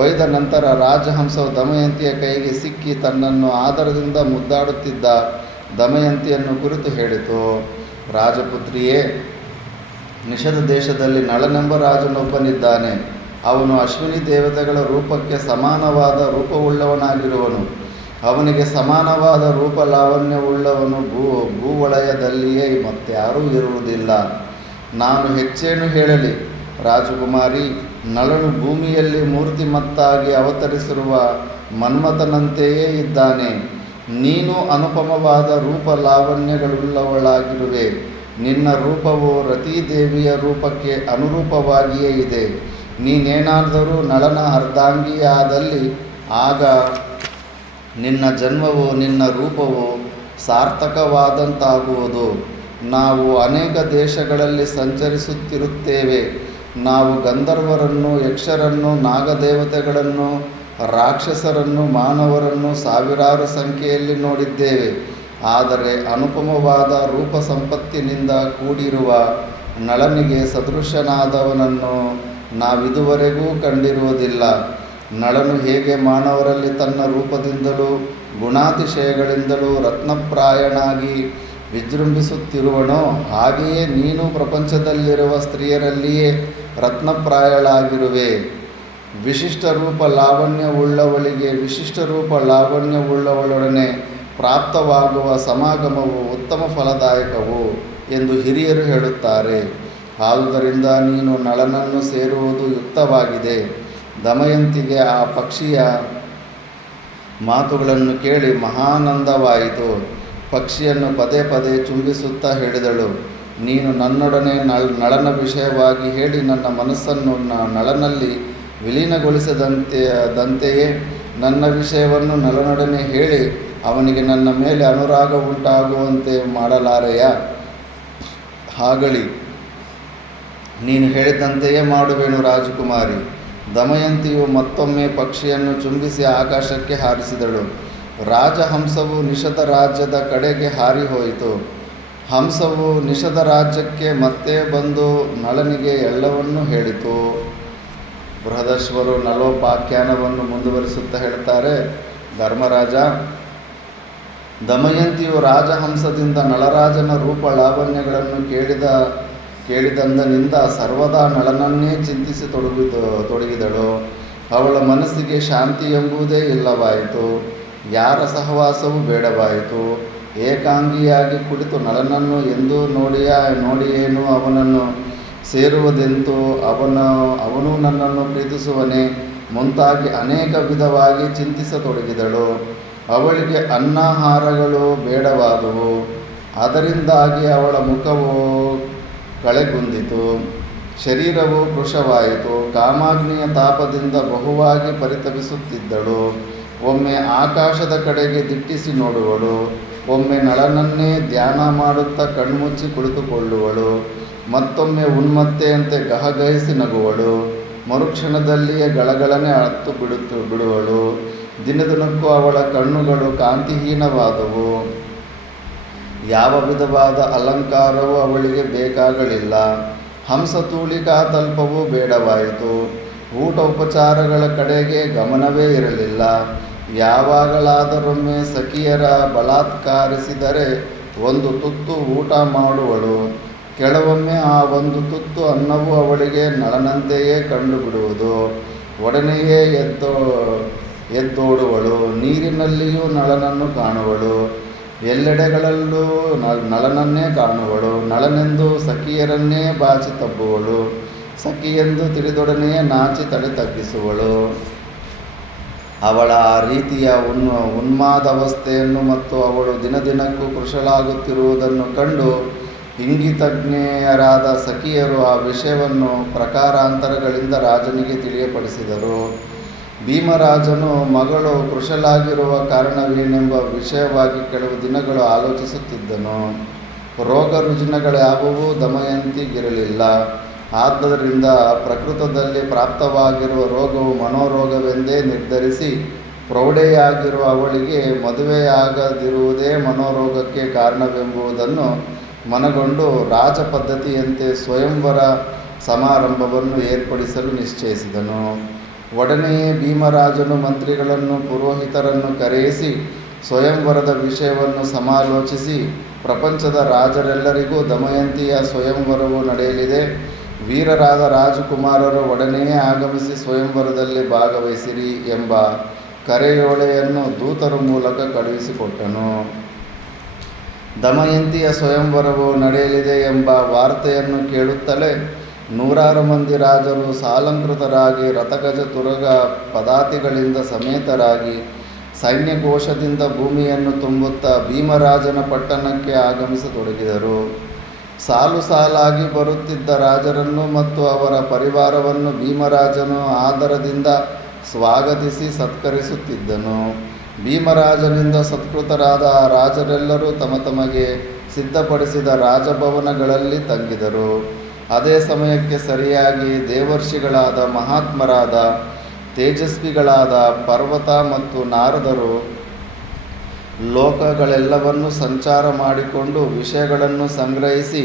ಒಯ್ದ ನಂತರ ರಾಜಹಂಸವು ದಮಯಂತಿಯ ಕೈಗೆ ಸಿಕ್ಕಿ ತನ್ನನ್ನು ಆದರದಿಂದ ಮುದ್ದಾಡುತ್ತಿದ್ದ ದಮಯಂತಿಯನ್ನು ಕುರಿತು ಹೇಳಿತು, ರಾಜಪುತ್ರಿಯೇ, ನಿಷಧ ದೇಶದಲ್ಲಿ ನಳನೆಂಬ ರಾಜನೊಬ್ಬನಿದ್ದಾನೆ. ಅವನು ಅಶ್ವಿನಿ ದೇವತೆಗಳ ರೂಪಕ್ಕೆ ಸಮಾನವಾದ ರೂಪವುಳ್ಳವನಾಗಿರುವನು. ಅವನಿಗೆ ಸಮಾನವಾದ ರೂಪ ಲಾವಣ್ಯವುಳ್ಳವನು ಭೂವಲಯದಲ್ಲಿಯೇ ಮತ್ತಾರೂ ಇರುವುದಿಲ್ಲ. ನಾನು ಹೆಚ್ಚೇನು ಹೇಳಲಿ ರಾಜಕುಮಾರಿ, ನಳನು ಭೂಮಿಯಲ್ಲಿ ಮೂರ್ತಿಮತ್ತಾಗಿ ಅವತರಿಸಿರುವ ಮನ್ಮಥನಂತೆಯೇ ಇದ್ದಾನೆ. ನೀನು ಅನುಪಮವಾದ ರೂಪ ಲಾವಣ್ಯಗಳುಳ್ಳವಳಾಗಿರುವೆ. ನಿನ್ನ ರೂಪವು ರತೀದೇವಿಯ ರೂಪಕ್ಕೆ ಅನುರೂಪವಾಗಿಯೇ ಇದೆ. ನೀನೇನಾದರೂ ನಳನ ಅರ್ಧಾಂಗಿಯಾದಲ್ಲಿ ಆಗ ನಿನ್ನ ಜನ್ಮವು ನಿನ್ನ ರೂಪವು ಸಾರ್ಥಕವಾದಂತಾಗುವುದು. ನಾವು ಅನೇಕ ದೇಶಗಳಲ್ಲಿ ಸಂಚರಿಸುತ್ತಿರುತ್ತೇವೆ. ನಾವು ಗಂಧರ್ವರನ್ನು, ಯಕ್ಷರನ್ನು, ನಾಗದೇವತೆಗಳನ್ನು, ರಾಕ್ಷಸರನ್ನು, ಮಾನವರನ್ನು ಸಾವಿರಾರು ಸಂಖ್ಯೆಯಲ್ಲಿ ನೋಡಿದ್ದೇವೆ. ಆದರೆ ಅನುಪಮವಾದ ರೂಪ ಸಂಪತ್ತಿನಿಂದ ಕೂಡಿರುವ ನಳನಿಗೆ ಸದೃಶನಾದವನನ್ನು ನಾವಿದುವರೆಗೂ ಕಂಡಿರುವುದಿಲ್ಲ. ನಳನು ಹೇಗೆ ಮಾನವರಲ್ಲಿ ತನ್ನ ರೂಪದಿಂದಲೂ ಗುಣಾತಿಶಯಗಳಿಂದಲೂ ರತ್ನಪ್ರಾಯನಾಗಿ ವಿಜೃಂಭಿಸುತ್ತಿರುವನೋ, ಹಾಗೆಯೇ ನೀನು ಪ್ರಪಂಚದಲ್ಲಿರುವ ಸ್ತ್ರೀಯರಲ್ಲಿಯೇ ರತ್ನಪ್ರಾಯಳಾಗಿರುವೆ. ವಿಶಿಷ್ಟ ರೂಪ ಲಾವಣ್ಯವುಳ್ಳವಳಿಗೆ ವಿಶಿಷ್ಟ ರೂಪ ಲಾವಣ್ಯವುಳ್ಳವಳೊಡನೆ ಪ್ರಾಪ್ತವಾಗುವ ಸಮಾಗಮವು ಉತ್ತಮ ಫಲದಾಯಕವು ಎಂದು ಹಿರಿಯರು ಹೇಳುತ್ತಾರೆ. ಆದುದರಿಂದ ನೀನು ನಳನನ್ನು ಸೇರುವುದು ಯುಕ್ತವಾಗಿದೆ. ದಮಯಂತಿಗೆ ಆ ಪಕ್ಷಿಯ ಮಾತುಗಳನ್ನು ಕೇಳಿ ಮಹಾನಂದವಾಯಿತು. ಪಕ್ಷಿಯನ್ನು ಪದೇ ಪದೇ ಚುಂಬಿಸುತ್ತಾ ಹೇಳಿದಳು, ನೀನು ನನ್ನೊಡನೆ ನಳನ ವಿಷಯವಾಗಿ ಹೇಳಿ ನನ್ನ ಮನಸ್ಸನ್ನು ನಳನಲ್ಲಿ ವಿಲೀನಗೊಳಿಸದಂತೆಯೇ ನನ್ನ ವಿಷಯವನ್ನು ನಳನೊಡನೆ ಹೇಳಿ ಅವನಿಗೆ ನನ್ನ ಮೇಲೆ ಅನುರಾಗ ಉಂಟಾಗುವಂತೆ ಮಾಡಲಾರೆಯಾ? ಹಾಗಲಿ, ನೀನು ಹೇಳಿದಂತೆಯೇ ಮಾಡುವೆನು ರಾಜಕುಮಾರಿ. ದಮಯಂತಿಯು ಮತ್ತೊಮ್ಮೆ ಪಕ್ಷಿಯನ್ನು ಚುಂಬಿಸಿ ಆಕಾಶಕ್ಕೆ ಹಾರಿಸಿದಳು. ರಾಜಹಂಸವು ನಿಷಧ ರಾಜ್ಯದ ಕಡೆಗೆ ಹಾರಿ ಹೋಯಿತು. ಹಂಸವು ನಿಷಧ ರಾಜ್ಯಕ್ಕೆ ಮತ್ತೆ ಬಂದು ನಳನಿಗೆ ಎಲ್ಲವನ್ನೂ ಹೇಳಿತು. ಬೃಹದಶ್ವರು ನಲೋಪಾಖ್ಯಾನವನ್ನು ಮುಂದುವರಿಸುತ್ತಾ ಹೇಳ್ತಾರೆ, ಧರ್ಮರಾಜ, ದಮಯಂತಿಯು ರಾಜಹಂಸದಿಂದ ನಳರಾಜನ ರೂಪ ಲಾವಣ್ಯಗಳನ್ನು ಕೇಳಿದಂದಿನಿಂದ ಸರ್ವದಾ ನಳನನ್ನೇ ಚಿಂತಿಸಿ ತೊಡಗಿದಳು. ಅವಳ ಮನಸ್ಸಿಗೆ ಶಾಂತಿ ಎಂಬುದೇ ಇಲ್ಲವಾಯಿತು. ಯಾರ ಸಹವಾಸವೂ ಬೇಡವಾಯಿತು. ಏಕಾಂಗಿಯಾಗಿ ಕುಳಿತು ನಳನನ್ನು ಎಂದೂ ನೋಡಿಯೇನು, ಅವನನ್ನು ಸೇರುವುದೆಂತು, ಅವನು ನನ್ನನ್ನು ಪ್ರೀತಿಸುವನೇ ಮುಂತಾಗಿ ಅನೇಕ ವಿಧವಾಗಿ ಚಿಂತಿಸತೊಡಗಿದಳು. ಅವಳಿಗೆ ಅನ್ನಾಹಾರಗಳು ಬೇಡವಾದವು. ಅದರಿಂದಾಗಿ ಅವಳ ಮುಖವು ಕಳೆಗುಂದಿತು, ಶರೀರವು ಕೃಶವಾಯಿತು. ಕಾಮಾಗ್ನಿಯ ತಾಪದಿಂದ ಬಹುವಾಗಿ ಪರಿತಪಿಸುತ್ತಿದ್ದಳು. ಒಮ್ಮೆ ಆಕಾಶದ ಕಡೆಗೆ ದಿಟ್ಟಿಸಿ ನೋಡುವಳು, ಒಮ್ಮೆ ನಳನನ್ನೇ ಧ್ಯಾನ ಮಾಡುತ್ತಾ ಕಣ್ಮುಚ್ಚಿ ಕುಳಿತುಕೊಳ್ಳುವಳು, ಮತ್ತೊಮ್ಮೆ ಉನ್ಮತ್ತೆಯಂತೆ ಗಹಗಹಿಸಿ ನಗುವಳು. ಮರುಕ್ಷಣದಲ್ಲಿಯೇ ಗಳಗಳನೆ ಅತ್ತು ಬಿಡುವಳು. ದಿನದಿನಕ್ಕೂ ಅವಳ ಕಣ್ಣುಗಳು ಕಾಂತಿಹೀನವಾದವು. ಯಾವ ವಿಧವಾದ ಅಲಂಕಾರವೂ ಅವಳಿಗೆ ಬೇಕಾಗಲಿಲ್ಲ. ಹಂಸತೂಲಿಕಾ ತಲ್ಪವೂ ಬೇಡವಾಯಿತು. ಊಟ ಉಪಚಾರಗಳ ಕಡೆಗೆ ಗಮನವೇ ಇರಲಿಲ್ಲ. ಯಾವಾಗಲಾದರೊಮ್ಮೆ ಸಖಿಯರ ಬಲಾತ್ಕಾರಿಸಿದರೆ ಒಂದು ತುತ್ತು ಊಟ ಮಾಡುವಳು. ಕೆಲವೊಮ್ಮೆ ಆ ಒಂದು ತುತ್ತು ಅನ್ನವೂ ಅವಳಿಗೆ ನಳನಂತೆಯೇ ಕಂಡುಬಿಡುವುದು. ಒಡನೆಯೇ ಎದ್ದೋಡುವಳು. ನೀರಿನಲ್ಲಿಯೂ ನಳನನ್ನು ಕಾಣುವಳು. ಎಲ್ಲೆಡೆಗಳಲ್ಲೂ ನಳನನ್ನೇ ಕಾಣುವಳು. ನಳನೆಂದು ಸಖಿಯರನ್ನೇ ಬಾಚಿ ತಬ್ಬುವಳು. ಸಖಿಯೆಂದು ತಿಳಿದೊಡನೆಯೇ ನಾಚಿ ತಲೆ ತಗ್ಗಿಸುವಳು. ಅವಳ ಆ ರೀತಿಯ ಉನ್ಮಾದಾವಸ್ಥೆಯನ್ನು ಮತ್ತು ಅವಳು ದಿನದಿನಕ್ಕೂ ಕೃಶಳಾಗುತ್ತಿರುವುದನ್ನು ಕಂಡು ಇಂಗಿತಜ್ಞೆಯರಾದ ಸಖಿಯರು ಆ ವಿಷಯವನ್ನು ಪ್ರಕಾರಾಂತರಗಳಿಂದ ರಾಜನಿಗೆ ತಿಳಿಯಪಡಿಸಿದರು. ಭೀಮರಾಜನು ಮಗಳು ಕೃಶಳಾಗಿರುವ ಕಾರಣವೇನೆಂಬ ವಿಷಯವಾಗಿ ಕೆಲವು ದಿನಗಳು ಆಲೋಚಿಸುತ್ತಿದ್ದನು. ರೋಗ ರುಜಿನಗಳ್ಯಾವುವೂ ದಮಯಂತಿಗಿರಲಿಲ್ಲ. ಆದ್ದರಿಂದ ಪ್ರಕೃತದಲ್ಲಿ ಪ್ರಾಪ್ತವಾಗಿರುವ ರೋಗವು ಮನೋರೋಗವೆಂದೇ ನಿರ್ಧರಿಸಿ ಪ್ರೌಢೆಯಾಗಿರುವ ಅವಳಿಗೆ ಮದುವೆಯಾಗದಿರುವುದೇ ಮನೋರೋಗಕ್ಕೆ ಕಾರಣವೆಂಬುದನ್ನು ಮನಗೊಂಡು ರಾಜ ಪದ್ಧತಿಯಂತೆ ಸ್ವಯಂವರ ಸಮಾರಂಭವನ್ನು ಏರ್ಪಡಿಸಲು ನಿಶ್ಚಯಿಸಿದನು. ಒಡನೆಯೇ ಭೀಮರಾಜನು ಮಂತ್ರಿಗಳನ್ನು ಪುರೋಹಿತರನ್ನು ಕರೆಯಿಸಿ ಸ್ವಯಂವರದ ವಿಷಯವನ್ನು ಸಮಾಲೋಚಿಸಿ, ಪ್ರಪಂಚದ ರಾಜರೆಲ್ಲರಿಗೂ ದಮಯಂತಿಯ ಸ್ವಯಂವರವು ನಡೆಯಲಿದೆ. ವೀರರಾದ ರಾಜಕುಮಾರರು ಒಡನೆಯೇ ಆಗಮಿಸಿ ಸ್ವಯಂವರದಲ್ಲಿ ಭಾಗವಹಿಸಿರಿ ಎಂಬ ಕರೆಯೋಲೆಯನ್ನು ದೂತರ ಮೂಲಕ ಕಳುಹಿಸಿಕೊಟ್ಟನು. ದಮಯಂತಿಯ ಸ್ವಯಂವರವು ನಡೆಯಲಿದೆ ಎಂಬ ವಾರ್ತೆಯನ್ನು ಕೇಳುತ್ತಲೇ ನೂರಾರು ಮಂದಿ ರಾಜರು ಸಾಲಂಕೃತರಾಗಿ ರಥಗಜ ತುರಗ ಪದಾತಿಗಳಿಂದ ಸಮೇತರಾಗಿ ಸೈನ್ಯಘೋಷದಿಂದ ಭೂಮಿಯನ್ನು ತುಂಬುತ್ತಾ ಭೀಮರಾಜನ ಪಟ್ಟಣಕ್ಕೆ ಆಗಮಿಸತೊಡಗಿದರು. ಸಾಲು ಸಾಲಾಗಿ ಬರುತ್ತಿದ್ದ ರಾಜರನ್ನು ಮತ್ತು ಅವರ ಪರಿವಾರವನ್ನು ಭೀಮರಾಜನು ಆದರದಿಂದ ಸ್ವಾಗತಿಸಿ ಸತ್ಕರಿಸುತ್ತಿದ್ದನು. ಭೀಮರಾಜನಿಂದ ಸತ್ಕೃತರಾದ ಆ ರಾಜರೆಲ್ಲರೂ ತಮಗೆ ಸಿದ್ಧಪಡಿಸಿದ ರಾಜಭವನಗಳಲ್ಲಿ ತಂಗಿದರು. ಅದೇ ಸಮಯಕ್ಕೆ ಸರಿಯಾಗಿ ದೇವರ್ಷಿಗಳಾದ ಮಹಾತ್ಮರಾದ ತೇಜಸ್ವಿಗಳಾದ ಪರ್ವತ ಮತ್ತು ನಾರದರು ಲೋಕಗಳೆಲ್ಲವನ್ನೂ ಸಂಚಾರ ಮಾಡಿಕೊಂಡು ವಿಷಯಗಳನ್ನು ಸಂಗ್ರಹಿಸಿ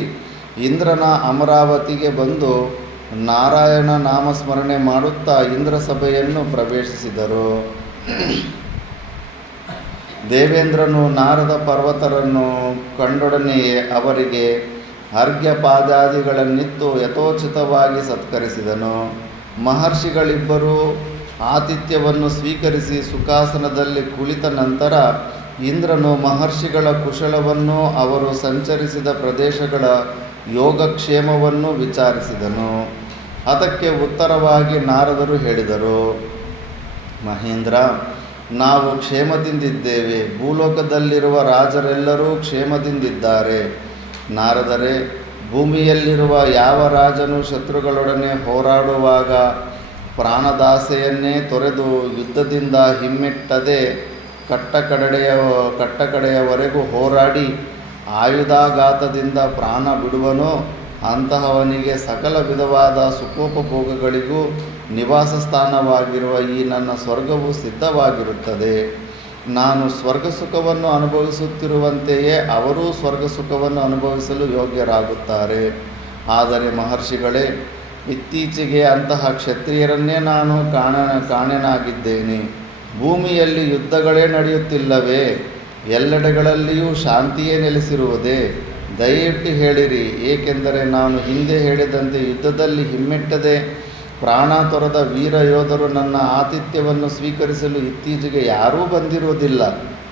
ಇಂದ್ರನ ಅಮರಾವತಿಗೆ ಬಂದು ನಾರಾಯಣ ನಾಮಸ್ಮರಣೆ ಮಾಡುತ್ತಾ ಇಂದ್ರ ಸಭೆಯನ್ನು ಪ್ರವೇಶಿಸಿದರು. ದೇವೇಂದ್ರನು ನಾರದ ಪರ್ವತರನ್ನು ಕಂಡೊಡನೆಯೇ ಅವರಿಗೆ ಅರ್ಘ್ಯಪಾದಾದಿಗಳನ್ನಿತ್ತು ಯಥೋಚಿತವಾಗಿ ಸತ್ಕರಿಸಿದನು. ಮಹರ್ಷಿಗಳಿಬ್ಬರೂ ಆತಿಥ್ಯವನ್ನು ಸ್ವೀಕರಿಸಿ ಸುಖಾಸನದಲ್ಲಿ ಕುಳಿತ ನಂತರ ಇಂದ್ರನು ಮಹರ್ಷಿಗಳ ಕುಶಲವನ್ನು, ಅವರು ಸಂಚರಿಸಿದ ಪ್ರದೇಶಗಳ ಯೋಗಕ್ಷೇಮವನ್ನು ವಿಚಾರಿಸಿದನು. ಅದಕ್ಕೆ ಉತ್ತರವಾಗಿ ನಾರದರು ಹೇಳಿದರು, ಮಹೇಂದ್ರ, ನಾವು ಕ್ಷೇಮದಿಂದಿದ್ದೇವೆ. ಭೂಲೋಕದಲ್ಲಿರುವ ರಾಜರೆಲ್ಲರೂ ಕ್ಷೇಮದಿಂದಿದ್ದಾರೆ. ನಾರದರೆ, ಭೂಮಿಯಲ್ಲಿರುವ ಯಾವ ರಾಜನು ಶತ್ರುಗಳೊಡನೆ ಹೋರಾಡುವಾಗ ಪ್ರಾಣದಾಸೆಯನ್ನೇ ತೊರೆದು ಯುದ್ಧದಿಂದ ಹಿಮ್ಮೆಟ್ಟದೆ ಕಟ್ಟಕಡೆಯವರೆಗೂ ಹೋರಾಡಿ ಆಯುಧಾಘಾತದಿಂದ ಪ್ರಾಣ ಬಿಡುವನೋ ಅಂತಹವನಿಗೆ ಸಕಲ ವಿಧವಾದ ಸುಖೋಪಭೋಗಗಳಿಗೂ ನಿವಾಸ ಸ್ಥಾನವಾಗಿರುವ ಈ ನನ್ನ ಸ್ವರ್ಗವು ಸಿದ್ಧವಾಗಿರುತ್ತದೆ. ನಾನು ಸ್ವರ್ಗ ಸುಖವನ್ನು ಅನುಭವಿಸುತ್ತಿರುವಂತೆಯೇ ಅವರೂ ಸ್ವರ್ಗ ಸುಖವನ್ನು ಅನುಭವಿಸಲು ಯೋಗ್ಯರಾಗುತ್ತಾರೆ. ಆದರೆ ಮಹರ್ಷಿಗಳೇ, ಇತ್ತೀಚೆಗೆ ಅಂತಹ ಕ್ಷತ್ರಿಯರನ್ನೇ ನಾನು ಕಾಣೆನಾಗಿದ್ದೇನೆ. ಭೂಮಿಯಲ್ಲಿ ಯುದ್ಧಗಳೇ ನಡೆಯುತ್ತಿಲ್ಲವೇ? ಎಲ್ಲೆಡೆಗಳಲ್ಲಿಯೂ ಶಾಂತಿಯೇ ನೆಲೆಸಿರುವುದೇ? ದಯವಿಟ್ಟು ಹೇಳಿರಿ, ಏಕೆಂದರೆ ನಾನು ಹಿಂದೆ ಹೇಳಿದಂತೆ ಯುದ್ಧದಲ್ಲಿ ಹಿಮ್ಮೆಟ್ಟದೆ ಪ್ರಾಣ ತೊರೆದ ವೀರ ಯೋಧರು ನನ್ನ ಆತಿಥ್ಯವನ್ನು ಸ್ವೀಕರಿಸಲು ಇತ್ತೀಚೆಗೆ ಯಾರೂ ಬಂದಿರುವುದಿಲ್ಲ.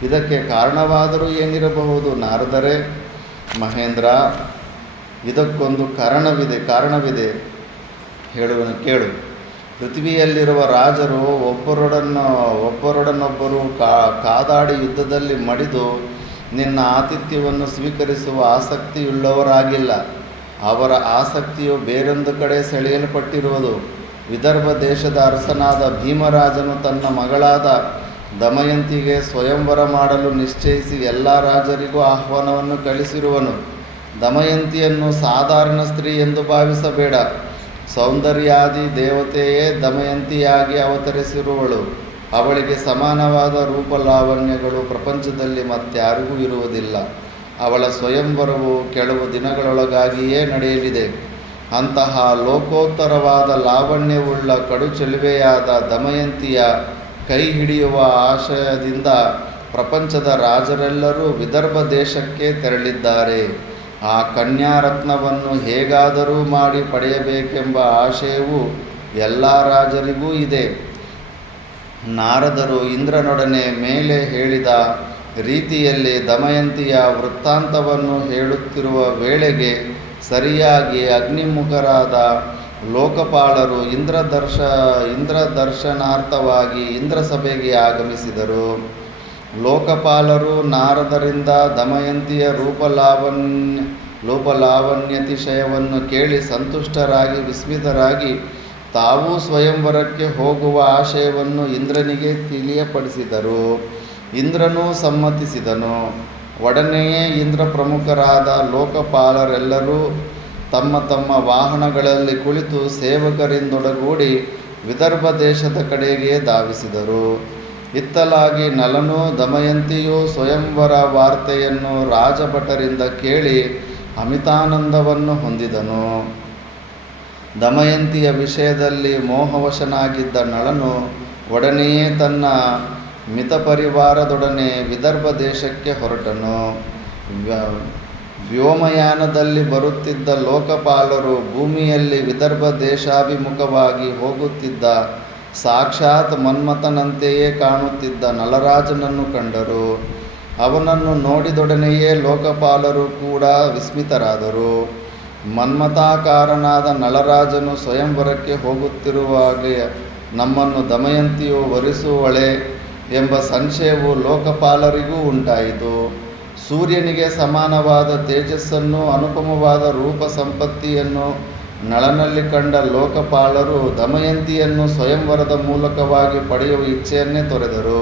ಇದಕ್ಕೆ ಕಾರಣವಾದರೂ ಏನಿರಬಹುದು ನಾರದರೆ? ಮಹೇಂದ್ರ, ಇದಕ್ಕೊಂದು ಕಾರಣವಿದೆ, ಹೇಳುವನು ಕೇಳು. ಪೃಥ್ವಿಯಲ್ಲಿರುವ ರಾಜರು ಒಬ್ಬರೊಡನೊಬ್ಬರು ಕಾದಾಡಿ ಯುದ್ಧದಲ್ಲಿ ಮಡಿದು ನಿನ್ನ ಆತಿಥ್ಯವನ್ನು ಸ್ವೀಕರಿಸುವ ಆಸಕ್ತಿಯುಳ್ಳವರಾಗಿಲ್ಲ. ಅವರ ಆಸಕ್ತಿಯು ಬೇರೊಂದು ಕಡೆ ಸೆಳೆಯಲ್ಪಟ್ಟಿರುವುದು. ವಿದರ್ಭ ದೇಶದ ಅರಸನಾದ ಭೀಮರಾಜನು ತನ್ನ ಮಗಳಾದ ದಮಯಂತಿಗೆ ಸ್ವಯಂವರ ಮಾಡಲು ನಿಶ್ಚಯಿಸಿ ಎಲ್ಲ ರಾಜರಿಗೂ ಆಹ್ವಾನವನ್ನು ಕಳಿಸಿರುವನು. ದಮಯಂತಿಯನ್ನು ಸಾಧಾರಣ ಸ್ತ್ರೀ ಎಂದು ಭಾವಿಸಬೇಡ. ಸೌಂದರ್ಯಾದಿ ದೇವತೆಯೇ ದಮಯಂತಿಯಾಗಿ ಅವತರಿಸಿರುವಳು. ಅವಳಿಗೆ ಸಮಾನವಾದ ರೂಪಲಾವಣ್ಯಗಳು ಪ್ರಪಂಚದಲ್ಲಿ ಮತ್ಯಾರಿಗೂ ಇರುವುದಿಲ್ಲ. ಅವಳ ಸ್ವಯಂವರವು ಕೆಲವು ದಿನಗಳೊಳಗಾಗಿಯೇ ನಡೆಯಲಿದೆ. ಅಂತಹ ಲೋಕೋತ್ತರವಾದ ಲಾವಣ್ಯವುಳ್ಳ ಕಡು ಚೆಲುವೆಯಾದ ದಮಯಂತಿಯ ಕೈ ಹಿಡಿಯುವ ಆಶಯದಿಂದ ಪ್ರಪಂಚದ ರಾಜರೆಲ್ಲರೂ ವಿದರ್ಭ ದೇಶಕ್ಕೆ ತೆರಳಿದ್ದಾರೆ. ಆ ಕನ್ಯಾರತ್ನವನ್ನು ಹೇಗಾದರೂ ಮಾಡಿ ಪಡೆಯಬೇಕೆಂಬ ಆಶಯವು ಎಲ್ಲ ರಾಜರಿಗೂ ಇದೆ. ನಾರದರು ಇಂದ್ರನೊಡನೆ ಮೇಲೆ ಹೇಳಿದ ರೀತಿಯಲ್ಲಿ ದಮಯಂತಿಯ ವೃತ್ತಾಂತವನ್ನು ಹೇಳುತ್ತಿರುವ ವೇಳೆಗೆ ಸರಿಯಾಗಿ ಅಗ್ನಿಮುಖರಾದ ಲೋಕಪಾಲರು ಇಂದ್ರದರ್ಶನಾರ್ಥವಾಗಿ ಇಂದ್ರಸಭೆಗೆ ಆಗಮಿಸಿದರು. ಲೋಕಪಾಲರು ನಾರದರಿಂದ ದಮಯಂತಿಯ ರೂಪಲಾವಣ್ಯತಿಶಯವನ್ನು ಕೇಳಿ ಸಂತುಷ್ಟರಾಗಿ ವಿಸ್ಮಿತರಾಗಿ ತಾವೂ ಸ್ವಯಂವರಕ್ಕೆ ಹೋಗುವ ಆಶಯವನ್ನು ಇಂದ್ರನಿಗೆ ತಿಳಿಯಪಡಿಸಿದರು. ಇಂದ್ರನೂ ಸಮ್ಮತಿಸಿದನು. ಒಡನೆಯೇ ಇಂದ್ರ ಪ್ರಮುಖರಾದ ಲೋಕಪಾಲರೆಲ್ಲರೂ ತಮ್ಮ ತಮ್ಮ ವಾಹನಗಳಲ್ಲಿ ಕುಳಿತು ಸೇವಕರಿಂದೊಡಗೂಡಿ ವಿದರ್ಭ ದೇಶದ ಕಡೆಗೆ ಧಾವಿಸಿದರು. ಇತ್ತಲಾಗಿ ನಲನೂ ದಮಯಂತಿಯೂ ಸ್ವಯಂವರ ವಾರ್ತೆಯನ್ನು ರಾಜಭಟರಿಂದ ಕೇಳಿ ಅಮಿತಾನಂದವನ್ನು ಹೊಂದಿದನು. ದಮಯಂತಿಯ ವಿಷಯದಲ್ಲಿ ಮೋಹವಶನಾಗಿದ್ದ ನಳನು ಒಡನೆಯೇ ತನ್ನ ಮಿತಪರಿವಾರದೊಡನೆ ವಿದರ್ಭ ದೇಶಕ್ಕೆ ಹೊರಟನು. ವ್ಯೋಮಯಾನದಲ್ಲಿ ಬರುತ್ತಿದ್ದ ಲೋಕಪಾಲರು ಭೂಮಿಯಲ್ಲಿ ವಿದರ್ಭ ದೇಶಾಭಿಮುಖವಾಗಿ ಹೋಗುತ್ತಿದ್ದ ಸಾಕ್ಷಾತ್ ಮನ್ಮಥನಂತೆಯೇ ಕಾಣುತ್ತಿದ್ದ ನಳರಾಜನನ್ನು ಕಂಡರು. ಅವನನ್ನು ನೋಡಿದೊಡನೆಯೇ ಲೋಕಪಾಲರು ಕೂಡ ವಿಸ್ಮಿತರಾದರು. ಮನ್ಮಥಾಕಾರನಾದ ನಳರಾಜನು ಸ್ವಯಂವರಕ್ಕೆ ಹೋಗುತ್ತಿರುವಾಗೆ ನಮ್ಮನ್ನು ದಮಯಂತಿಯು ವರಿಸುವಳೆ ಎಂಬ ಸಂಶಯವು ಲೋಕಪಾಲರಿಗೂ ಉಂಟಾಯಿತು. ಸೂರ್ಯನಿಗೆ ಸಮಾನವಾದ ತೇಜಸ್ಸನ್ನು ಅನುಪಮವಾದ ರೂಪ ಸಂಪತ್ತಿಯನ್ನು ನಳನಲ್ಲಿ ಕಂಡ ಲೋಕಪಾಲರು ದಮಯಂತಿಯನ್ನು ಸ್ವಯಂವರದ ಮೂಲಕವಾಗಿ ಪಡೆಯುವ ಇಚ್ಛೆಯನ್ನೇ ತೊರೆದರು.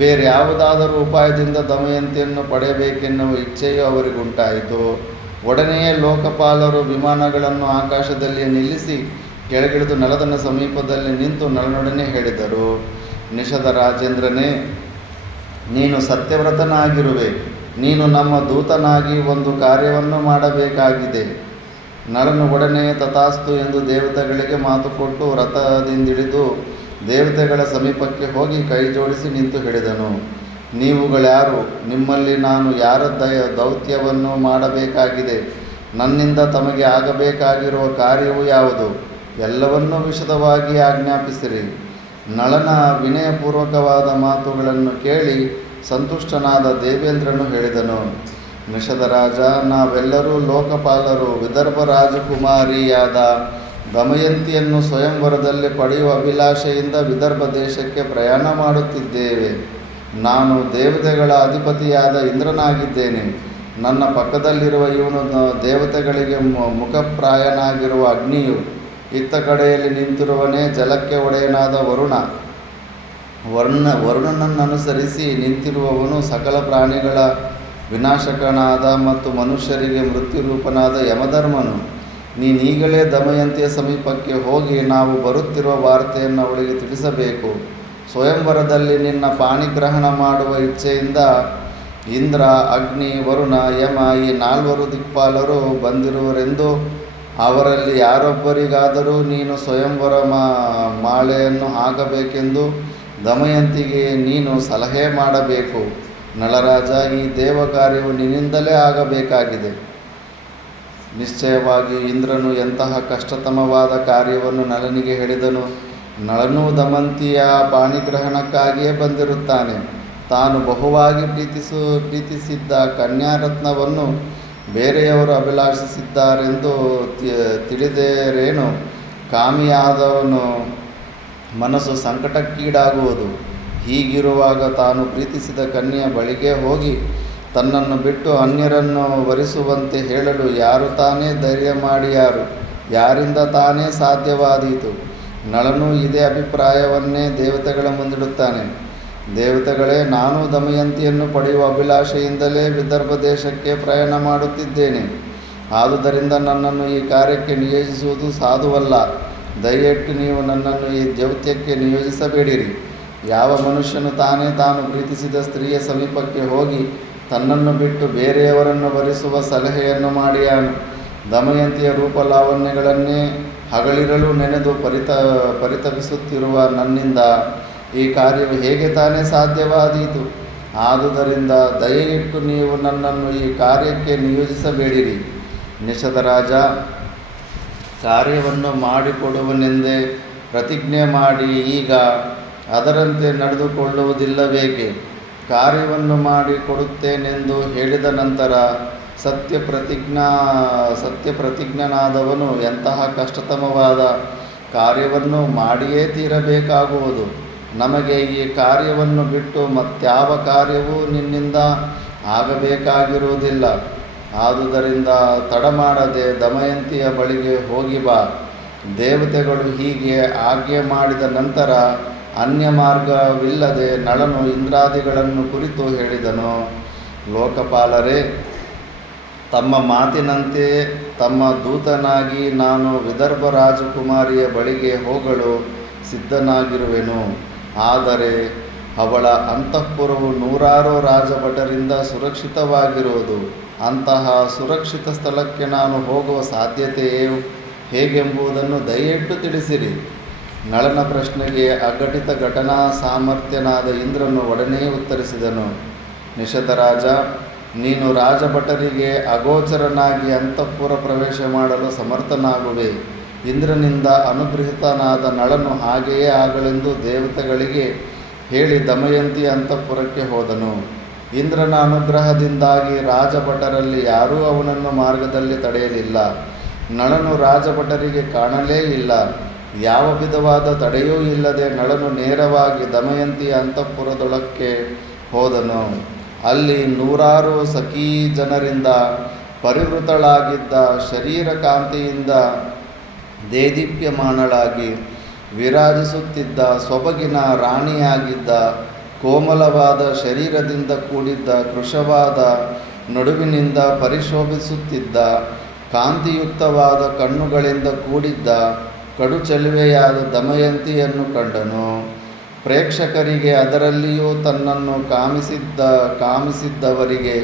ಬೇರೆ ಯಾವುದಾದರೂ ಉಪಾಯದಿಂದ ದಮಯಂತಿಯನ್ನು ಪಡೆಯಬೇಕೆನ್ನುವ ಇಚ್ಛೆಯು ಅವರಿಗುಂಟಾಯಿತು. ಒಡನೆಯೇ ಲೋಕಪಾಲರು ವಿಮಾನಗಳನ್ನು ಆಕಾಶದಲ್ಲಿ ನಿಲ್ಲಿಸಿ ಕೆಳಗಿಳಿದು ನಳದನ ಸಮೀಪದಲ್ಲಿ ನಿಂತು ನಳನೊಡನೆ ಹೇಳಿದರು, ನಿಷಧ ರಾಜೇಂದ್ರನೇ, ನೀನು ಸತ್ಯವ್ರತನಾಗಿರುವೆ. ನೀನು ನಮ್ಮ ದೂತನಾಗಿ ಒಂದು ಕಾರ್ಯವನ್ನು ಮಾಡಬೇಕಾಗಿದೆ. ನಳನು ಒಡನೆಯೇ ತಥಾಸ್ತು ಎಂದು ದೇವತೆಗಳಿಗೆ ಮಾತು ಕೊಟ್ಟು ರಥದಿಂದಿಳಿದು ದೇವತೆಗಳ ಸಮೀಪಕ್ಕೆ ಹೋಗಿ ಕೈ ಜೋಡಿಸಿ ನಿಂತು ಹೇಳಿದನು, ನೀವುಗಳ್ಯಾರು? ನಿಮ್ಮಲ್ಲಿ ನಾನು ಯಾರ ದೌತ್ಯವನ್ನು ಮಾಡಬೇಕಾಗಿದೆ? ನನ್ನಿಂದ ತಮಗೆ ಆಗಬೇಕಾಗಿರುವ ಕಾರ್ಯವು ಯಾವುದು? ಎಲ್ಲವನ್ನೂ ವಿಶದವಾಗಿ ಆಜ್ಞಾಪಿಸಿರಿ. ನಳನ ವಿನಯಪೂರ್ವಕವಾದ ಮಾತುಗಳನ್ನು ಕೇಳಿ ಸಂತುಷ್ಟನಾದ ದೇವೇಂದ್ರನು ಹೇಳಿದನು, ನಿಷಧರಾಜ, ನಾವೆಲ್ಲರೂ ಲೋಕಪಾಲರು ವಿದರ್ಭ ರಾಜಕುಮಾರಿಯಾದ ದಮಯಂತಿಯನ್ನು ಸ್ವಯಂವರದಲ್ಲಿ ಪಡೆಯುವ ಅಭಿಲಾಷೆಯಿಂದ ವಿದರ್ಭ ದೇಶಕ್ಕೆ ಪ್ರಯಾಣ ಮಾಡುತ್ತಿದ್ದೇವೆ. ನಾನು ದೇವತೆಗಳ ಅಧಿಪತಿಯಾದ ಇಂದ್ರನಾಗಿದ್ದೇನೆ. ನನ್ನ ಪಕ್ಕದಲ್ಲಿರುವ ಇವನು ದೇವತೆಗಳಿಗೆ ಮುಖಪ್ರಾಯನಾಗಿರುವ ಅಗ್ನಿಯು. ಇತ್ತ ಕಡೆಯಲ್ಲಿ ನಿಂತಿರುವನೇ ಜಲಕ್ಕೆ ಒಡೆಯನಾದ ವರುಣನನ್ನನುಸರಿಸಿ ನಿಂತಿರುವವನು ಸಕಲ ಪ್ರಾಣಿಗಳ ವಿನಾಶಕನಾದ ಮತ್ತು ಮನುಷ್ಯರಿಗೆ ಮೃತ್ಯುರೂಪನಾದ ಯಮಧರ್ಮನು. ನೀನೀಗಲೇ ದಮಯಂತಿಯ ಸಮೀಪಕ್ಕೆ ಹೋಗಿ ನಾವು ಬರುತ್ತಿರುವ ವಾರ್ತೆಯನ್ನು ಅವಳಿಗೆ ತಿಳಿಸಬೇಕು. ಸ್ವಯಂವರದಲ್ಲಿ ನಿನ್ನ ಪಾಣಿಗ್ರಹಣ ಮಾಡುವ ಇಚ್ಛೆಯಿಂದ ಇಂದ್ರ, ಅಗ್ನಿ, ವರುಣ, ಯಮ ಈ 4 ದಿಕ್ಪಾಲರು ಬಂದಿರುವರೆಂದು ಅವರಲ್ಲಿ ಯಾರೊಬ್ಬರಿಗಾದರೂ ನೀನು ಸ್ವಯಂವರ ಮಾಲೆಯನ್ನು ಹಾಕಬೇಕೆಂದು ದಮಯಂತಿಗೆ ನೀನು ಸಲಹೆ ಮಾಡಬೇಕು. ನಳರಾಜ, ಈ ದೇವ ಕಾರ್ಯವು ನಿನ್ನಿಂದಲೇ ಆಗಬೇಕಾಗಿದೆ. ನಿಶ್ಚಯವಾಗಿ ಇಂದ್ರನು ಎಂತಹ ಕಷ್ಟತಮವಾದ ಕಾರ್ಯವನ್ನು ನಳನಿಗೆ ಹೇಳಿದನು. ನಳನು ದಮಯಂತಿಯ ಪಾಣಿಗ್ರಹಣಕ್ಕಾಗಿಯೇ ಬಂದಿರುತ್ತಾನೆ. ತಾನು ಬಹುವಾಗಿ ಪ್ರೀತಿಸಿದ್ದ ಕನ್ಯಾರತ್ನವನ್ನು ಬೇರೆಯವರು ಅಭಿಲಾಷಿಸಿದ್ದಾರೆಂದು ತಿಳಿದರೇನು ಕಾಮಿಯಾದವನು ಮನಸ್ಸು ಸಂಕಟಕ್ಕೀಡಾಗುವುದು. ಹೀಗಿರುವಾಗ ತಾನು ಪ್ರೀತಿಸಿದ ಕನ್ಯೆಯ ಬಳಿಗೆ ಹೋಗಿ ತನ್ನನ್ನು ಬಿಟ್ಟು ಅನ್ಯರನ್ನು ವರಿಸುವಂತೆ ಹೇಳಲು ಯಾರು ತಾನೇ ಧೈರ್ಯ ಮಾಡಿಯಾರು? ಯಾರಿಂದ ತಾನೇ ಸಾಧ್ಯವಾದೀತು? ನಳನು ಇದೇ ಅಭಿಪ್ರಾಯವನ್ನೇ ದೇವತೆಗಳ ಮುಂದಿಡುತ್ತಾನೆ. ದೇವತೆಗಳೇ, ನಾನು ದಮಯಂತಿಯನ್ನು ಪಡೆಯುವ ಅಭಿಲಾಷೆಯಿಂದಲೇ ವಿದರ್ಭ ದೇಶಕ್ಕೆ ಪ್ರಯಾಣ ಮಾಡುತ್ತಿದ್ದೇನೆ. ಆದುದರಿಂದ ನನ್ನನ್ನು ಈ ಕಾರ್ಯಕ್ಕೆ ನಿಯೋಜಿಸುವುದು ಸಾಧುವಲ್ಲ. ದಯವಿಟ್ಟು ನೀವು ನನ್ನನ್ನು ಈ ದೌತ್ಯಕ್ಕೆ ನಿಯೋಜಿಸಬೇಡಿರಿ. ಯಾವ ಮನುಷ್ಯನು ತಾನು ಪ್ರೀತಿಸಿದ ಸ್ತ್ರೀಯ ಸಮೀಪಕ್ಕೆ ಹೋಗಿ ತನ್ನನ್ನು ಬಿಟ್ಟು ಬೇರೆಯವರನ್ನು ವರಿಸುವ ಸಲಹೆಯನ್ನು ಮಾಡಿಯಾನು? ದಮಯಂತಿಯ ರೂಪಲಾವಣ್ಯಗಳನ್ನೇ ಹಗಲಿರಲು ನೆನೆದು ಪರಿತಪಿಸುತ್ತಿರುವ ನನ್ನಿಂದ ಈ ಕಾರ್ಯವು ಹೇಗೆ ತಾನೇ ಸಾಧ್ಯವಾದೀತು? ಆದುದರಿಂದ ದಯವಿಟ್ಟು ನೀವು ನನ್ನನ್ನು ಈ ಕಾರ್ಯಕ್ಕೆ ನಿಯೋಜಿಸಬೇಡಿರಿ. ನಿಷಧ ರಾಜ ಕಾರ್ಯವನ್ನು ಮಾಡಿಕೊಡುವನೆಂದೇ ಪ್ರತಿಜ್ಞೆ ಮಾಡಿ ಈಗ ಅದರಂತೆ ನಡೆದುಕೊಳ್ಳುವುದಿಲ್ಲವೇಕೆ? ಕಾರ್ಯವನ್ನು ಮಾಡಿಕೊಡುತ್ತೇನೆಂದು ಹೇಳಿದ ನಂತರ ಸತ್ಯಪ್ರತಿಜ್ಞನಾದವನು ಎಂತಹ ಕಷ್ಟತಮವಾದ ಕಾರ್ಯವನ್ನು ಮಾಡಿಯೇ ತೀರಬೇಕಾಗುವುದು. ನಮಗೆ ಈ ಕಾರ್ಯವನ್ನು ಬಿಟ್ಟು ಮತ್ಯಾವ ಕಾರ್ಯವೂ ನಿನ್ನಿಂದ ಆಗಬೇಕಾಗಿರುವುದಿಲ್ಲ. ಆದುದರಿಂದ ತಡಮಾಡದೆ ದಮಯಂತಿಯ ಬಳಿಗೆ ಹೋಗಿ ಬಾ. ದೇವತೆಗಳು ಹೀಗೆ ಆಜ್ಞೆ ಮಾಡಿದ ನಂತರ ಅನ್ಯ ಮಾರ್ಗವಿಲ್ಲದೆ ನಳನು ಇಂದ್ರಾದಿಗಳನ್ನು ಕುರಿತು ಹೇಳಿದನು. ಲೋಕಪಾಲರೇ, ತಮ್ಮ ಮಾತಿನಂತೆ ತಮ್ಮ ದೂತನಾಗಿ ನಾನು ವಿದರ್ಭ ರಾಜಕುಮಾರಿಯ ಬಳಿಗೆ ಹೋಗಲು ಸಿದ್ಧನಾಗಿರುವೆನು. ಆದರೆ ಅವಳ ಅಂತಃಪುರವು 100 ರಾಜಭಟರಿಂದ ಸುರಕ್ಷಿತವಾಗಿರುವುದು. ಅಂತಹ ಸುರಕ್ಷಿತ ಸ್ಥಳಕ್ಕೆ ನಾನು ಹೋಗುವ ಸಾಧ್ಯತೆಯು ಹೇಗೆಂಬುದನ್ನು ದಯವಿಟ್ಟು ತಿಳಿಸಿರಿ. ನಳನ ಪ್ರಶ್ನೆಗೆ ಅಘಟಿತ ಘಟನಾ ಸಾಮರ್ಥ್ಯನಾದ ಇಂದ್ರನು ಒಡನೆ ಉತ್ತರಿಸಿದನು. ನಿಷಧರಾಜ, ನೀನು ರಾಜಭಟರಿಗೆ ಅಗೋಚರನಾಗಿ ಅಂತಃಪುರ ಪ್ರವೇಶ ಮಾಡಲು ಸಮರ್ಥನಾಗುವೆ. ಇಂದ್ರನಿಂದ ಅನುಗೃಹೀತನಾದ ನಳನು ಹಾಗೆಯೇ ಆಗಲೆಂದು ದೇವತೆಗಳಿಗೆ ಹೇಳಿ ದಮಯಂತಿ ಅಂತಃಪುರಕ್ಕೆ ಹೋದನು. ಇಂದ್ರನ ಅನುಗ್ರಹದಿಂದಾಗಿ ರಾಜಭಟರಲ್ಲಿ ಯಾರೂ ಅವನನ್ನು ಮಾರ್ಗದಲ್ಲಿ ತಡೆಯಲಿಲ್ಲ. ನಳನು ರಾಜಭಟರಿಗೆ ಕಾಣಲೇ ಇಲ್ಲ. ಯಾವ ವಿಧವಾದ ತಡೆಯೂ ಇಲ್ಲದೆ ನಳನು ನೇರವಾಗಿ ದಮಯಂತಿಯ ಅಂತಃಪುರದೊಳಕ್ಕೆ ಹೋದನು. ಅಲ್ಲಿ 100 ಸಖೀ ಜನರಿಂದ ಪರಿವೃತಳಾಗಿದ್ದ, ಶರೀರ ಕಾಂತಿಯಿಂದ ದೇದೀಪ್ಯಮಾನಳಾಗಿ ವಿರಾಜಿಸುತ್ತಿದ್ದ, ಸೊಬಗಿನ ರಾಣಿಯಾಗಿದ್ದ, ಕೋಮಲವಾದ ಶರೀರದಿಂದ ಕೂಡಿದ್ದ, ಕೃಶವಾದ ನಡುವಿನಿಂದ ಪರಿಶೋಭಿಸುತ್ತಿದ್ದ, ಕಾಂತಿಯುಕ್ತವಾದ ಕಣ್ಣುಗಳಿಂದ ಕೂಡಿದ್ದ, ಕಡು ಚೆಲುವೆಯಾದ ದಮಯಂತಿಯನ್ನು ಕಂಡನು. ಪ್ರೇಕ್ಷಕರಿಗೆ, ಅದರಲ್ಲಿಯೂ ತನ್ನನ್ನು ಕಾಮಿಸಿದ್ದವರಿಗೆ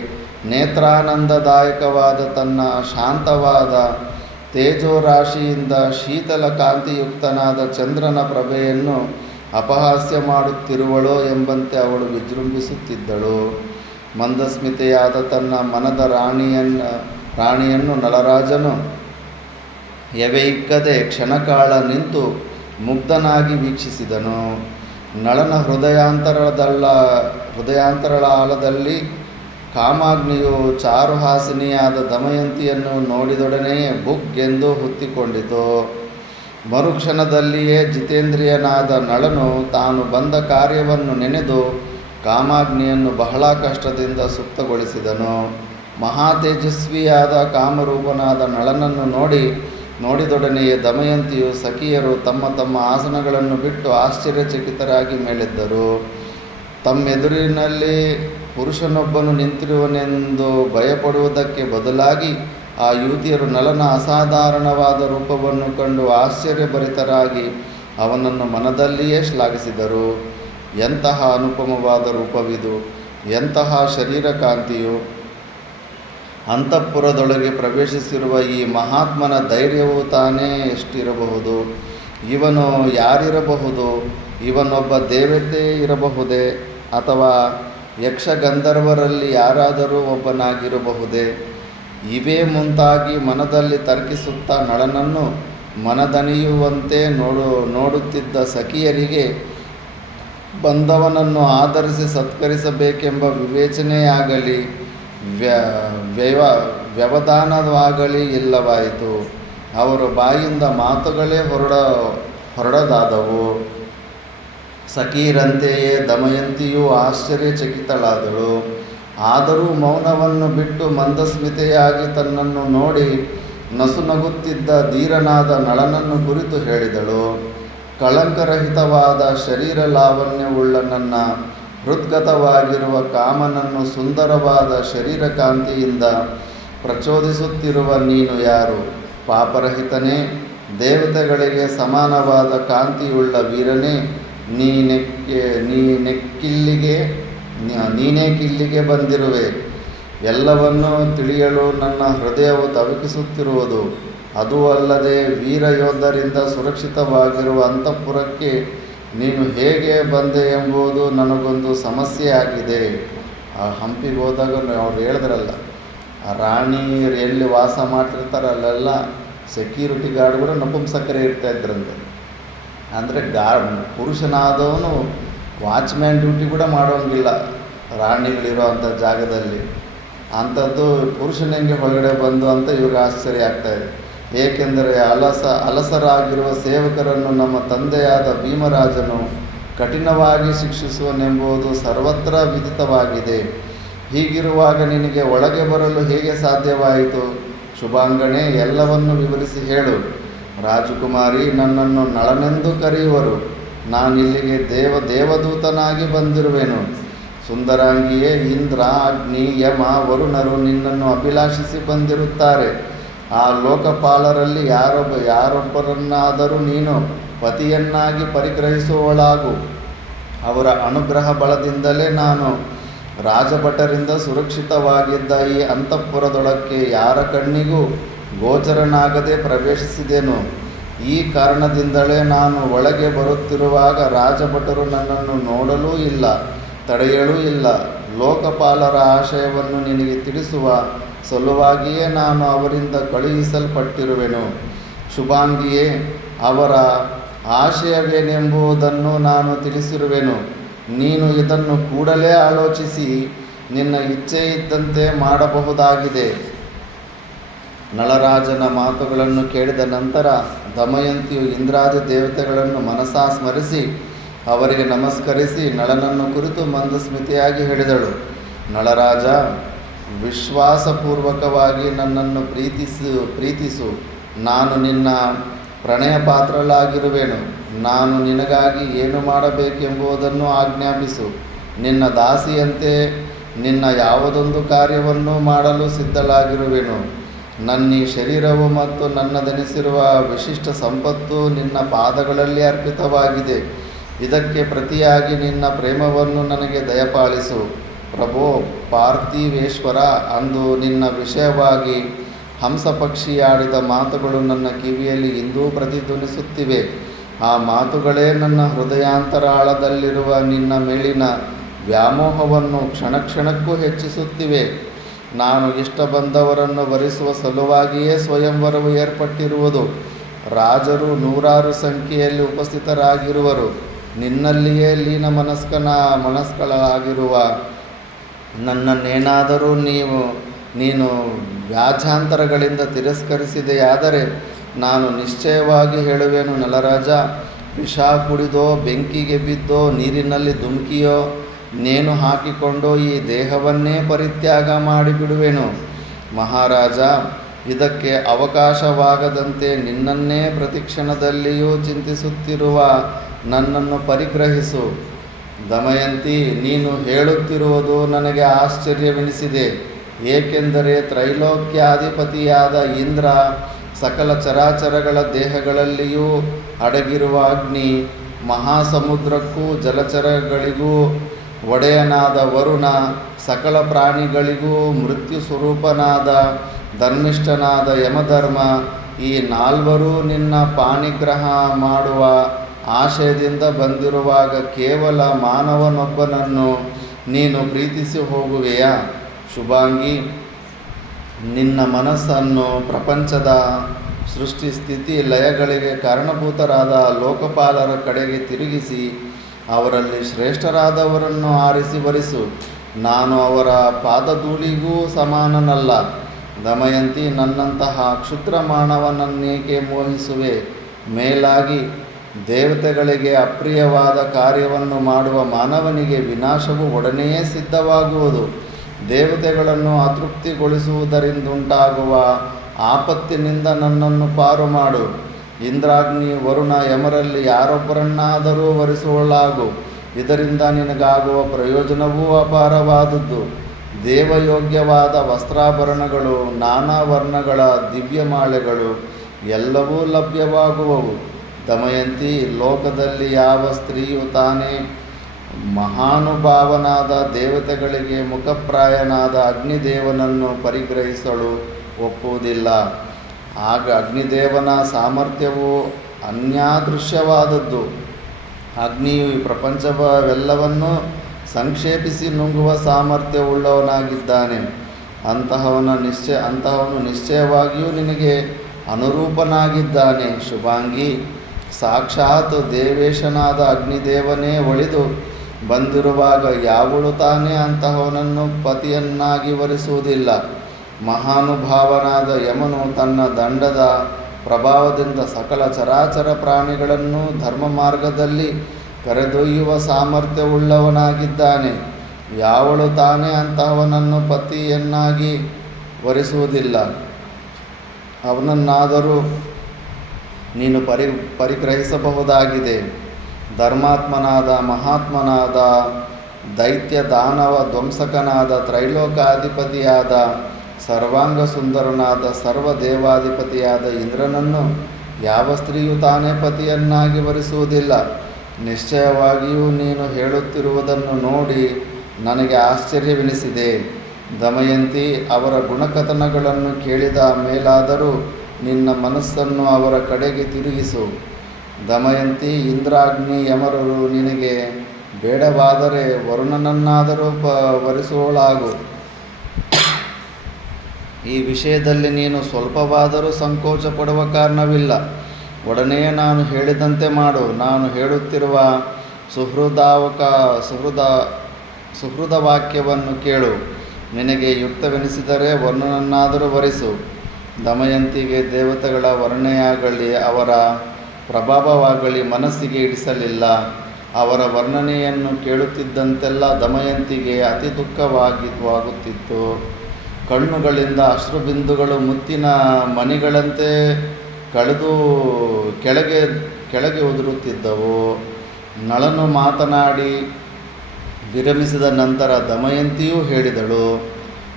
ನೇತ್ರಾನಂದದಾಯಕವಾದ ತನ್ನ ಶಾಂತವಾದ ತೇಜೋರಾಶಿಯಿಂದ ಶೀತಲ ಕಾಂತಿಯುಕ್ತನಾದ ಚಂದ್ರನ ಪ್ರಭೆಯನ್ನು ಅಪಹಾಸ್ಯ ಮಾಡುತ್ತಿರುವಳೋ ಎಂಬಂತೆ ಅವಳು ವಿಜೃಂಭಿಸುತ್ತಿದ್ದಳು. ಮಂದಸ್ಮಿತೆಯಾದ ತನ್ನ ಮನದ ರಾಣಿಯನ್ನು ನಳರಾಜನು ಎವೆಯಿಕ್ಕದೆ ಕ್ಷಣಕಾಲ ನಿಂತು ಮುಗ್ಧನಾಗಿ ವೀಕ್ಷಿಸಿದನು. ನಳನ ಹೃದಯಾಂತರಾಳದಲ್ಲಿ ಕಾಮಾಗ್ನಿಯು ಚಾರುಹಾಸಿನಿಯಾದ ದಮಯಂತಿಯನ್ನು ನೋಡಿದೊಡನೆಯೇ ಬುಗ್ಗೆಂದು ಹೊತ್ತಿಕೊಂಡಿತು. ಮರುಕ್ಷಣದಲ್ಲಿಯೇ ಜಿತೇಂದ್ರಿಯನಾದ ನಳನು ತಾನು ಬಂದ ಕಾರ್ಯವನ್ನು ನೆನೆದು ಕಾಮಾಗ್ನಿಯನ್ನು ಬಹಳ ಕಷ್ಟದಿಂದ ಸುಪ್ತಗೊಳಿಸಿದನು. ಮಹಾತೇಜಸ್ವಿಯಾದ ಕಾಮರೂಪನಾದ ನಳನನ್ನು ನೋಡಿದೊಡನೆಯೇ ದಮಯಂತಿಯು ಸಖಿಯರು ತಮ್ಮ ತಮ್ಮ ಆಸನಗಳನ್ನು ಬಿಟ್ಟು ಆಶ್ಚರ್ಯಚಕಿತರಾಗಿ ಮೇಲೆದ್ದರು. ತಮ್ಮೆದುರಿನಲ್ಲಿ ಪುರುಷನೊಬ್ಬನು ನಿಂತಿರುವನೆಂದು ಭಯಪಡುವುದಕ್ಕೆ ಬದಲಾಗಿ ಆ ಯುವತಿಯರು ನಳನ ಅಸಾಧಾರಣವಾದ ರೂಪವನ್ನು ಕಂಡು ಆಶ್ಚರ್ಯಭರಿತರಾಗಿ ಅವನನ್ನು ಮನದಲ್ಲಿಯೇ ಶ್ಲಾಘಿಸಿದರು. ಎಂತಹ ಅನುಪಮವಾದ ರೂಪವಿದು! ಎಂತಹ ಶರೀರಕಾಂತಿಯು! ಅಂತಃಪುರದೊಳಗೆ ಪ್ರವೇಶಿಸಿರುವ ಈ ಮಹಾತ್ಮನ ಧೈರ್ಯವು ತಾನೇ ಎಷ್ಟಿರಬಹುದು! ಇವನು ಯಾರಿರಬಹುದು? ಇವನೊಬ್ಬ ದೇವತೆ ಇರಬಹುದೇ? ಅಥವಾ ಯಕ್ಷಗಂಧರ್ವರಲ್ಲಿ ಯಾರಾದರೂ ಒಬ್ಬನಾಗಿರಬಹುದೇ? ಇವೇ ಮುಂತಾಗಿ ಮನದಲ್ಲಿ ತರ್ಕಿಸುತ್ತಾ ನಳನನ್ನು ಮನದಣಿಯುವಂತೆ ನೋಡುತ್ತಿದ್ದ ಸಖಿಯರಿಗೆ ಬಂದವನನ್ನು ಆಧರಿಸಿ ಸತ್ಕರಿಸಬೇಕೆಂಬ ವಿವೇಚನೆಯಾಗಲಿ ವ್ಯವಧಾನವಾಗಲಿ ಇಲ್ಲವಾಯಿತು. ಅವರ ಬಾಯಿಂದ ಮಾತುಗಳೇ ಹೊರಡದಾದವು. ಸಖೀರಂತೆಯೇ ದಮಯಂತಿಯೂ ಆಶ್ಚರ್ಯಚಕಿತಳಾದಳು. ಆದರೂ ಮೌನವನ್ನು ಬಿಟ್ಟು ಮಂದಸ್ಮಿತೆಯಾಗಿ ತನ್ನನ್ನು ನೋಡಿ ನಸುನಗುತ್ತಿದ್ದ ಧೀರನಾದ ನಳನನ್ನು ಕುರಿತು ಹೇಳಿದಳು. ಕಳಂಕರಹಿತವಾದ ಶರೀರ ಲಾವಣ್ಯವುಳ್ಳ ನನ್ನ ಹೃದ್ಗತವಾಗಿರುವ ಕಾಮನನ್ನು ಸುಂದರವಾದ ಶರೀರ ಕಾಂತಿಯಿಂದ ಪ್ರಚೋದಿಸುತ್ತಿರುವ ನೀನು ಯಾರು? ಪಾಪರಹಿತನೇ, ದೇವತೆಗಳಿಗೆ ಸಮಾನವಾದ ಕಾಂತಿಯುಳ್ಳ ವೀರನೇ, ನೀನೇಕಿಲ್ಲಿಗೆ ಬಂದಿರುವೆ? ಎಲ್ಲವನ್ನೂ ತಿಳಿಯಲು ನನ್ನ ಹೃದಯವು ತವಕಿಸುತ್ತಿರುವುದು. ಅದೂ ಅಲ್ಲದೆ ವೀರಯೋಧರಿಂದ ಸುರಕ್ಷಿತವಾಗಿರುವ ಅಂತಃಪುರಕ್ಕೆ ನೀನು ಹೇಗೆ ಬಂದೆ ಎಂಬುದು ನನಗೊಂದು ಸಮಸ್ಯೆಯಾಗಿದೆ. ಆ ಹಂಪಿಗೆ ಹೋದಾಗ ಅವ್ರು ಹೇಳಿದ್ರಲ್ಲ, ಆ ರಾಣಿಯರು ಎಲ್ಲಿ ವಾಸ ಮಾಡ್ತಿರ್ತಾರೆ ಅಲ್ಲೆಲ್ಲ ಸೆಕ್ಯೂರಿಟಿ ಗಾರ್ಡ್ ಕೂಡ ನಪುಂಸಕರೇ ಇರ್ತಾಯಿದ್ರಂತೆ. ಅಂದರೆ ಪುರುಷನಾದವನು ವಾಚ್ಮ್ಯಾನ್ ಡ್ಯೂಟಿ ಕೂಡ ಮಾಡೋಂಗಿಲ್ಲ ರಾಣಿಗಳಿರೋ ಅಂಥ ಜಾಗದಲ್ಲಿ. ಅಂಥದ್ದು ಪುರುಷನಿಗೆ ಹೊರಗಡೆ ಬಂದು ಅಂತ ಇವಾಗ ಆಶ್ಚರ್ಯ ಆಗ್ತಾಯಿದೆ. ಏಕೆಂದರೆ ಅಲಸರಾಗಿರುವ ಸೇವಕರನ್ನು ನಮ್ಮ ತಂದೆಯಾದ ಭೀಮರಾಜನು ಕಠಿಣವಾಗಿ ಶಿಕ್ಷಿಸುವನೆಂಬುದು ಸರ್ವತ್ರ ವಿದಿತವಾಗಿದೆ. ಹೀಗಿರುವಾಗ ನಿನಗೆ ಒಳಗೆ ಬರಲು ಹೇಗೆ ಸಾಧ್ಯವಾಯಿತು? ಶುಭಾಂಗಣೆ, ಎಲ್ಲವನ್ನು ವಿವರಿಸಿ ಹೇಳು. ರಾಜಕುಮಾರಿ, ನನ್ನನ್ನು ನಳನೆಂದು ಕರೆಯುವರು. ನಾನಿಲ್ಲಿಗೆ ದೇವದೂತನಾಗಿ ಬಂದಿರುವೆನು. ಸುಂದರಾಂಗಿಯೇ, ಇಂದ್ರ, ಅಗ್ನಿ, ಯಮ, ವರುಣರು ನಿನ್ನನ್ನು ಅಭಿಲಾಷಿಸಿ ಬಂದಿರುತ್ತಾರೆ. ಆ ಲೋಕಪಾಲರಲ್ಲಿ ಯಾರೊಬ್ಬರನ್ನಾದರೂ ನೀನು ಪತಿಯನ್ನಾಗಿ ಪರಿಗ್ರಹಿಸುವಳಾಗು. ಅವರ ಅನುಗ್ರಹ ಬಲದಿಂದಲೇ ನಾನು ರಾಜಭಟರಿಂದ ಸುರಕ್ಷಿತವಾಗಿದ್ದ ಈ ಅಂತಃಪುರದೊಳಕ್ಕೆ ಯಾರ ಕಣ್ಣಿಗೂ ಗೋಚರನಾಗದೆ ಪ್ರವೇಶಿಸಿದೆನು. ಈ ಕಾರಣದಿಂದಲೇ ನಾನು ಒಳಗೆ ಬರುತ್ತಿರುವಾಗ ರಾಜಭಟರು ನನ್ನನ್ನು ನೋಡಲೂ ಇಲ್ಲ, ತಡೆಯಲೂ ಇಲ್ಲ. ಲೋಕಪಾಲರ ಆಶಯವನ್ನು ನಿನಗೆ ತಿಳಿಸುವ ಸಲುವಾಗಿಯೇ ನಾನು ಅವರಿಂದ ಕಳುಹಿಸಲ್ಪಟ್ಟಿರುವೆನು. ಶುಭಾಂಗಿಯೇ, ಅವರ ಆಶಯವೇನೆಂಬುದನ್ನು ನಾನು ತಿಳಿಸಿರುವೆನು. ನೀನು ಇದನ್ನು ಕೂಡಲೇ ಆಲೋಚಿಸಿ ನಿನ್ನ ಇಚ್ಛೆಯಿದ್ದಂತೆ ಮಾಡಬಹುದಾಗಿದೆ. ನಳರಾಜನ ಮಾತುಗಳನ್ನು ಕೇಳಿದ ನಂತರ ದಮಯಂತಿಯು ಇಂದ್ರಾದಿ ದೇವತೆಗಳನ್ನು ಮನಸಾ ಸ್ಮರಿಸಿ ಅವರಿಗೆ ನಮಸ್ಕರಿಸಿ ನಳನನ್ನು ಕುರಿತು ಮಂದಸ್ಮಿತೆಯಾಗಿ ಹೇಳಿದಳು. ನಳರಾಜ, ವಿಶ್ವಾಸಪೂರ್ವಕವಾಗಿ ನನ್ನನ್ನು ಪ್ರೀತಿಸು. ನಾನು ನಿನ್ನ ಪ್ರಣಯ ಪಾತ್ರಳಾಗಿರುವೆನು. ನಾನು ನಿನಗಾಗಿ ಏನು ಮಾಡಬೇಕೆಂಬುದನ್ನು ಆಜ್ಞಾಪಿಸು. ನಿನ್ನ ದಾಸಿಯಂತೆ ನಿನ್ನ ಯಾವುದೊಂದು ಕಾರ್ಯವನ್ನು ಮಾಡಲು ಸಿದ್ಧಳಾಗಿರುವೆನು. ನನ್ನೀ ಶರೀರವು ಮತ್ತು ನನ್ನದೆನಿಸಿರುವ ವಿಶಿಷ್ಟ ಸಂಪತ್ತು ನಿನ್ನ ಪಾದಗಳಲ್ಲಿ ಅರ್ಪಿತವಾಗಿದೆ. ಇದಕ್ಕೆ ಪ್ರತಿಯಾಗಿ ನಿನ್ನ ಪ್ರೇಮವನ್ನು ನನಗೆ ದಯಪಾಲಿಸು. ಪ್ರಭೋ ಪಾರ್ಥಿವೇಶ್ವರ, ಅಂದು ನಿನ್ನ ವಿಷಯವಾಗಿ ಹಂಸಪಕ್ಷಿಯಾಡಿದ ಮಾತುಗಳು ನನ್ನ ಕಿವಿಯಲ್ಲಿ ಇಂದೂ ಪ್ರತಿಧ್ವನಿಸುತ್ತಿವೆ. ಆ ಮಾತುಗಳೇ ನನ್ನ ಹೃದಯಾಂತರಾಳದಲ್ಲಿರುವ ನಿನ್ನ ಮೇಲಿನ ವ್ಯಾಮೋಹವನ್ನು ಕ್ಷಣಕ್ಕೂ ಹೆಚ್ಚಿಸುತ್ತಿವೆ. ನಾನು ಇಷ್ಟ ಬಂದವರನ್ನು ವರಿಸುವ ಸಲುವಾಗಿಯೇ ಸ್ವಯಂವರವು ಏರ್ಪಟ್ಟಿರುವುದು. ರಾಜರು ನೂರಾರು ಸಂಖ್ಯೆಯಲ್ಲಿ ಉಪಸ್ಥಿತರಾಗಿರುವರು. ನಿನ್ನಲ್ಲಿಯೇ ಲೀನ ಮನಸ್ಕಳಾಗಿರುವ ನನ್ನನ್ನೇನಾದರೂ ನೀನು ವ್ಯಾಜಾಂತರಗಳಿಂದ ತಿರಸ್ಕರಿಸಿದೆಯಾದರೆ ನಾನು ನಿಶ್ಚಯವಾಗಿ ಹೇಳುವೆನು, ನಳರಾಜ, ವಿಷ ಕುಡಿದೋ, ಬೆಂಕಿಗೆ ಬಿದ್ದೋ, ನೀರಿನಲ್ಲಿ ಧುಮುಕಿಯೋ, ನೇಣು ಹಾಕಿಕೊಂಡೋ ಈ ದೇಹವನ್ನೇ ಪರಿತ್ಯಾಗ ಮಾಡಿಬಿಡುವೆನು. ಮಹಾರಾಜ, ಇದಕ್ಕೆ ಅವಕಾಶವಾಗದಂತೆ ನಿನ್ನನ್ನೇ ಪ್ರತಿಕ್ಷಣದಲ್ಲಿಯೂ ಚಿಂತಿಸುತ್ತಿರುವ ನನ್ನನ್ನು ಪರಿಗ್ರಹಿಸು. ದಮಯಂತಿ, ನೀನು ಹೇಳುತ್ತಿರುವುದು ನನಗೆ ಆಶ್ಚರ್ಯವೆನಿಸಿದೆ. ಏಕೆಂದರೆ ತ್ರೈಲೋಕ್ಯಾಧಿಪತಿಯಾದ ಇಂದ್ರ, ಸಕಲ ಚರಾಚರಗಳ ದೇಹಗಳಲ್ಲಿಯೂ ಅಡಗಿರುವ ಅಗ್ನಿ, ಮಹಾಸಮುದ್ರಕ್ಕೂ ಜಲಚರಗಳಿಗೂ ಒಡೆಯನಾದ ವರುಣ, ಸಕಲ ಪ್ರಾಣಿಗಳಿಗೂ ಮೃತ್ಯು ಸ್ವರೂಪನಾದ ಧರ್ಮಿಷ್ಠನಾದ ಯಮಧರ್ಮ, ಈ ನಾಲ್ವರೂ ನಿನ್ನ ಪಾಣಿಗ್ರಹ ಮಾಡುವ ಆಶಯದಿಂದ ಬಂದಿರುವಾಗ ಕೇವಲ ಮಾನವನೊಬ್ಬನನ್ನು ನೀನು ಪ್ರೀತಿಸಿ ಹೋಗುವೆಯಾ? ಶುಭಾಂಗಿ, ನಿನ್ನ ಮನಸ್ಸನ್ನು ಪ್ರಪಂಚದ ಸೃಷ್ಟಿ ಸ್ಥಿತಿ ಲಯಗಳಿಗೆ ಕಾರಣಭೂತರಾದ ಲೋಕಪಾಲರ ಕಡೆಗೆ ತಿರುಗಿಸಿ ಅವರಲ್ಲಿ ಶ್ರೇಷ್ಠರಾದವರನ್ನು ಆರಿಸಿ ಬರಿಸು. ನಾನು ಅವರ ಪಾದಧೂಳಿಗೂ ಸಮಾನನಲ್ಲ. ದಮಯಂತಿ, ನನ್ನಂತಹ ಕ್ಷುದ್ರ ಮಾನವನನ್ನೇಕೆ ಮೋಹಿಸುವೆ? ಮೇಲಾಗಿ ದೇವತೆಗಳಿಗೆ ಅಪ್ರಿಯವಾದ ಕಾರ್ಯವನ್ನು ಮಾಡುವ ಮಾನವನಿಗೆ ವಿನಾಶವು ಒಡನೆಯೇ ಸಿದ್ಧವಾಗುವುದು. ದೇವತೆಗಳನ್ನು ಅತೃಪ್ತಿಗೊಳಿಸುವುದರಿಂದುಂಟಾಗುವ ಆಪತ್ತಿನಿಂದ ನನ್ನನ್ನು ಪಾರು ಮಾಡು. ಇಂದ್ರಾಗ್ನಿ, ವರುಣ, ಯಮರಲ್ಲಿ ಯಾರೊಬ್ಬರನ್ನಾದರೂ ವರಿಸುವಳಾಗು. ಇದರಿಂದ ನಿನಗಾಗುವ ಪ್ರಯೋಜನವೂ ಅಪಾರವಾದದ್ದು. ದೇವಯೋಗ್ಯವಾದ ವಸ್ತ್ರಾಭರಣಗಳು, ನಾನಾ ವರ್ಣಗಳ ದಿವ್ಯಮಾಲೆಗಳು ಎಲ್ಲವೂ ಲಭ್ಯವಾಗುವವು. ದಮಯಂತಿ, ಲೋಕದಲ್ಲಿ ಯಾವ ಸ್ತ್ರೀಯು ತಾನೇ ಮಹಾನುಭಾವನಾದ ದೇವತೆಗಳಿಗೆ ಮುಖಪ್ರಾಯನಾದ ಅಗ್ನಿದೇವನನ್ನು ಪರಿಗ್ರಹಿಸಲು ಒಪ್ಪುವುದಿಲ್ಲ. ಆಗ ಅಗ್ನಿದೇವನ ಸಾಮರ್ಥ್ಯವು ಅನ್ಯಾದೃಶ್ಯವಾದದ್ದು. ಅಗ್ನಿಯು ಈ ಪ್ರಪಂಚವೆಲ್ಲವನ್ನೂ ಸಂಕ್ಷೇಪಿಸಿ ನುಂಗುವ ಸಾಮರ್ಥ್ಯವುಳ್ಳವನಾಗಿದ್ದಾನೆ. ಅಂತಹವನು ನಿಶ್ಚಯವಾಗಿಯೂ ನಿನಗೆ ಅನುರೂಪನಾಗಿದ್ದಾನೆ. ಶುಭಾಂಗಿ, ಸಾಕ್ಷಾತ್ ದೇವೇಶನಾದ ಅಗ್ನಿದೇವನೇ ಒಳಿದು ಬಂದಿರುವಾಗ ಯಾವಳು ತಾನೇ ಅಂತಹವನನ್ನು ಪತಿಯನ್ನಾಗಿ ವರಿಸುವುದಿಲ್ಲ. ಮಹಾನುಭಾವನಾದ ಯಮನು ತನ್ನ ದಂಡದ ಪ್ರಭಾವದಿಂದ ಸಕಲ ಚರಾಚರ ಪ್ರಾಣಿಗಳನ್ನು ಧರ್ಮ ಮಾರ್ಗದಲ್ಲಿ ಕರೆದೊಯ್ಯುವ ಸಾಮರ್ಥ್ಯವುಳ್ಳವನಾಗಿದ್ದಾನೆ. ಯಾವಳು ತಾನೇ ಅಂತಹವನನ್ನು ಪತಿಯನ್ನಾಗಿ ವರಿಸುವುದಿಲ್ಲ. ಅವನನ್ನಾದರೂ ನೀನು ಪರಿಗ್ರಹಿಸಬಹುದಾಗಿದೆ. ಧರ್ಮಾತ್ಮನಾದ, ಮಹಾತ್ಮನಾದ, ದೈತ್ಯ ದಾನವ ಧ್ವಂಸಕನಾದ, ತ್ರೈಲೋಕಾಧಿಪತಿಯಾದ, ಸರ್ವಾಂಗ ಸುಂದರನಾದ, ಸರ್ವದೇವಾಧಿಪತಿಯಾದ ಇಂದ್ರನನ್ನು ಯಾವ ಸ್ತ್ರೀಯು ತಾನೇ ಪತಿಯನ್ನಾಗಿ ವರಿಸುವುದಿಲ್ಲ. ನಿಶ್ಚಯವಾಗಿಯೂ ನೀನು ಹೇಳುತ್ತಿರುವುದನ್ನು ನೋಡಿ ನನಗೆ ಆಶ್ಚರ್ಯವೆನಿಸಿದೆ. ದಮಯಂತಿ, ಅವರ ಗುಣಕಥನಗಳನ್ನು ಕೇಳಿದ ಮೇಲಾದರೂ ನಿನ್ನ ಮನಸ್ಸನ್ನು ಅವರ ಕಡೆಗೆ ತಿರುಗಿಸು. ದಮಯಂತಿ, ಇಂದ್ರಾಗ್ನಿ ಯಮರರು ನಿನಗೆ ಬೇಡವಾದರೆ ವರುಣನನ್ನಾದರೂ ವರಿಸುವಳಾಗು. ಈ ವಿಷಯದಲ್ಲಿ ನೀನು ಸ್ವಲ್ಪವಾದರೂ ಸಂಕೋಚ ಪಡುವ ಕಾರಣವಿಲ್ಲ. ಒಡನೆಯೇ ನಾನು ಹೇಳಿದಂತೆ ಮಾಡು. ನಾನು ಹೇಳುತ್ತಿರುವ ಸುಹೃದ ವಾಕ್ಯವನ್ನು ಕೇಳು. ನಿನಗೆ ಯುಕ್ತವೆನಿಸಿದರೆ ವರುಣನನ್ನಾದರೂ ವರಿಸು. ದಮಯಂತಿಗೆ ದೇವತೆಗಳ ವರ್ಣನೆಯಾಗಲಿ ಅವರ ಪ್ರಭಾವವಾಗಲಿ ಮನಸ್ಸಿಗೆ ಹಿಡಿಸಲಿಲ್ಲ. ಅವರ ವರ್ಣನೆಯನ್ನು ಕೇಳುತ್ತಿದ್ದಂತೆಲ್ಲ ದಮಯಂತಿಗೆ ಅತಿ ದುಃಖವಾಗುತ್ತಿತ್ತು. ಕಣ್ಣುಗಳಿಂದ ಅಶ್ರುಬಿಂದುಗಳು ಮುತ್ತಿನ ಮಣಿಗಳಂತೆ ಕೆಳಗೆ ಉದುರುತ್ತಿದ್ದವು. ನಳನು ಮಾತನಾಡಿ ವಿರಮಿಸಿದ ನಂತರ ದಮಯಂತಿಯೂ ಹೇಳಿದಳು,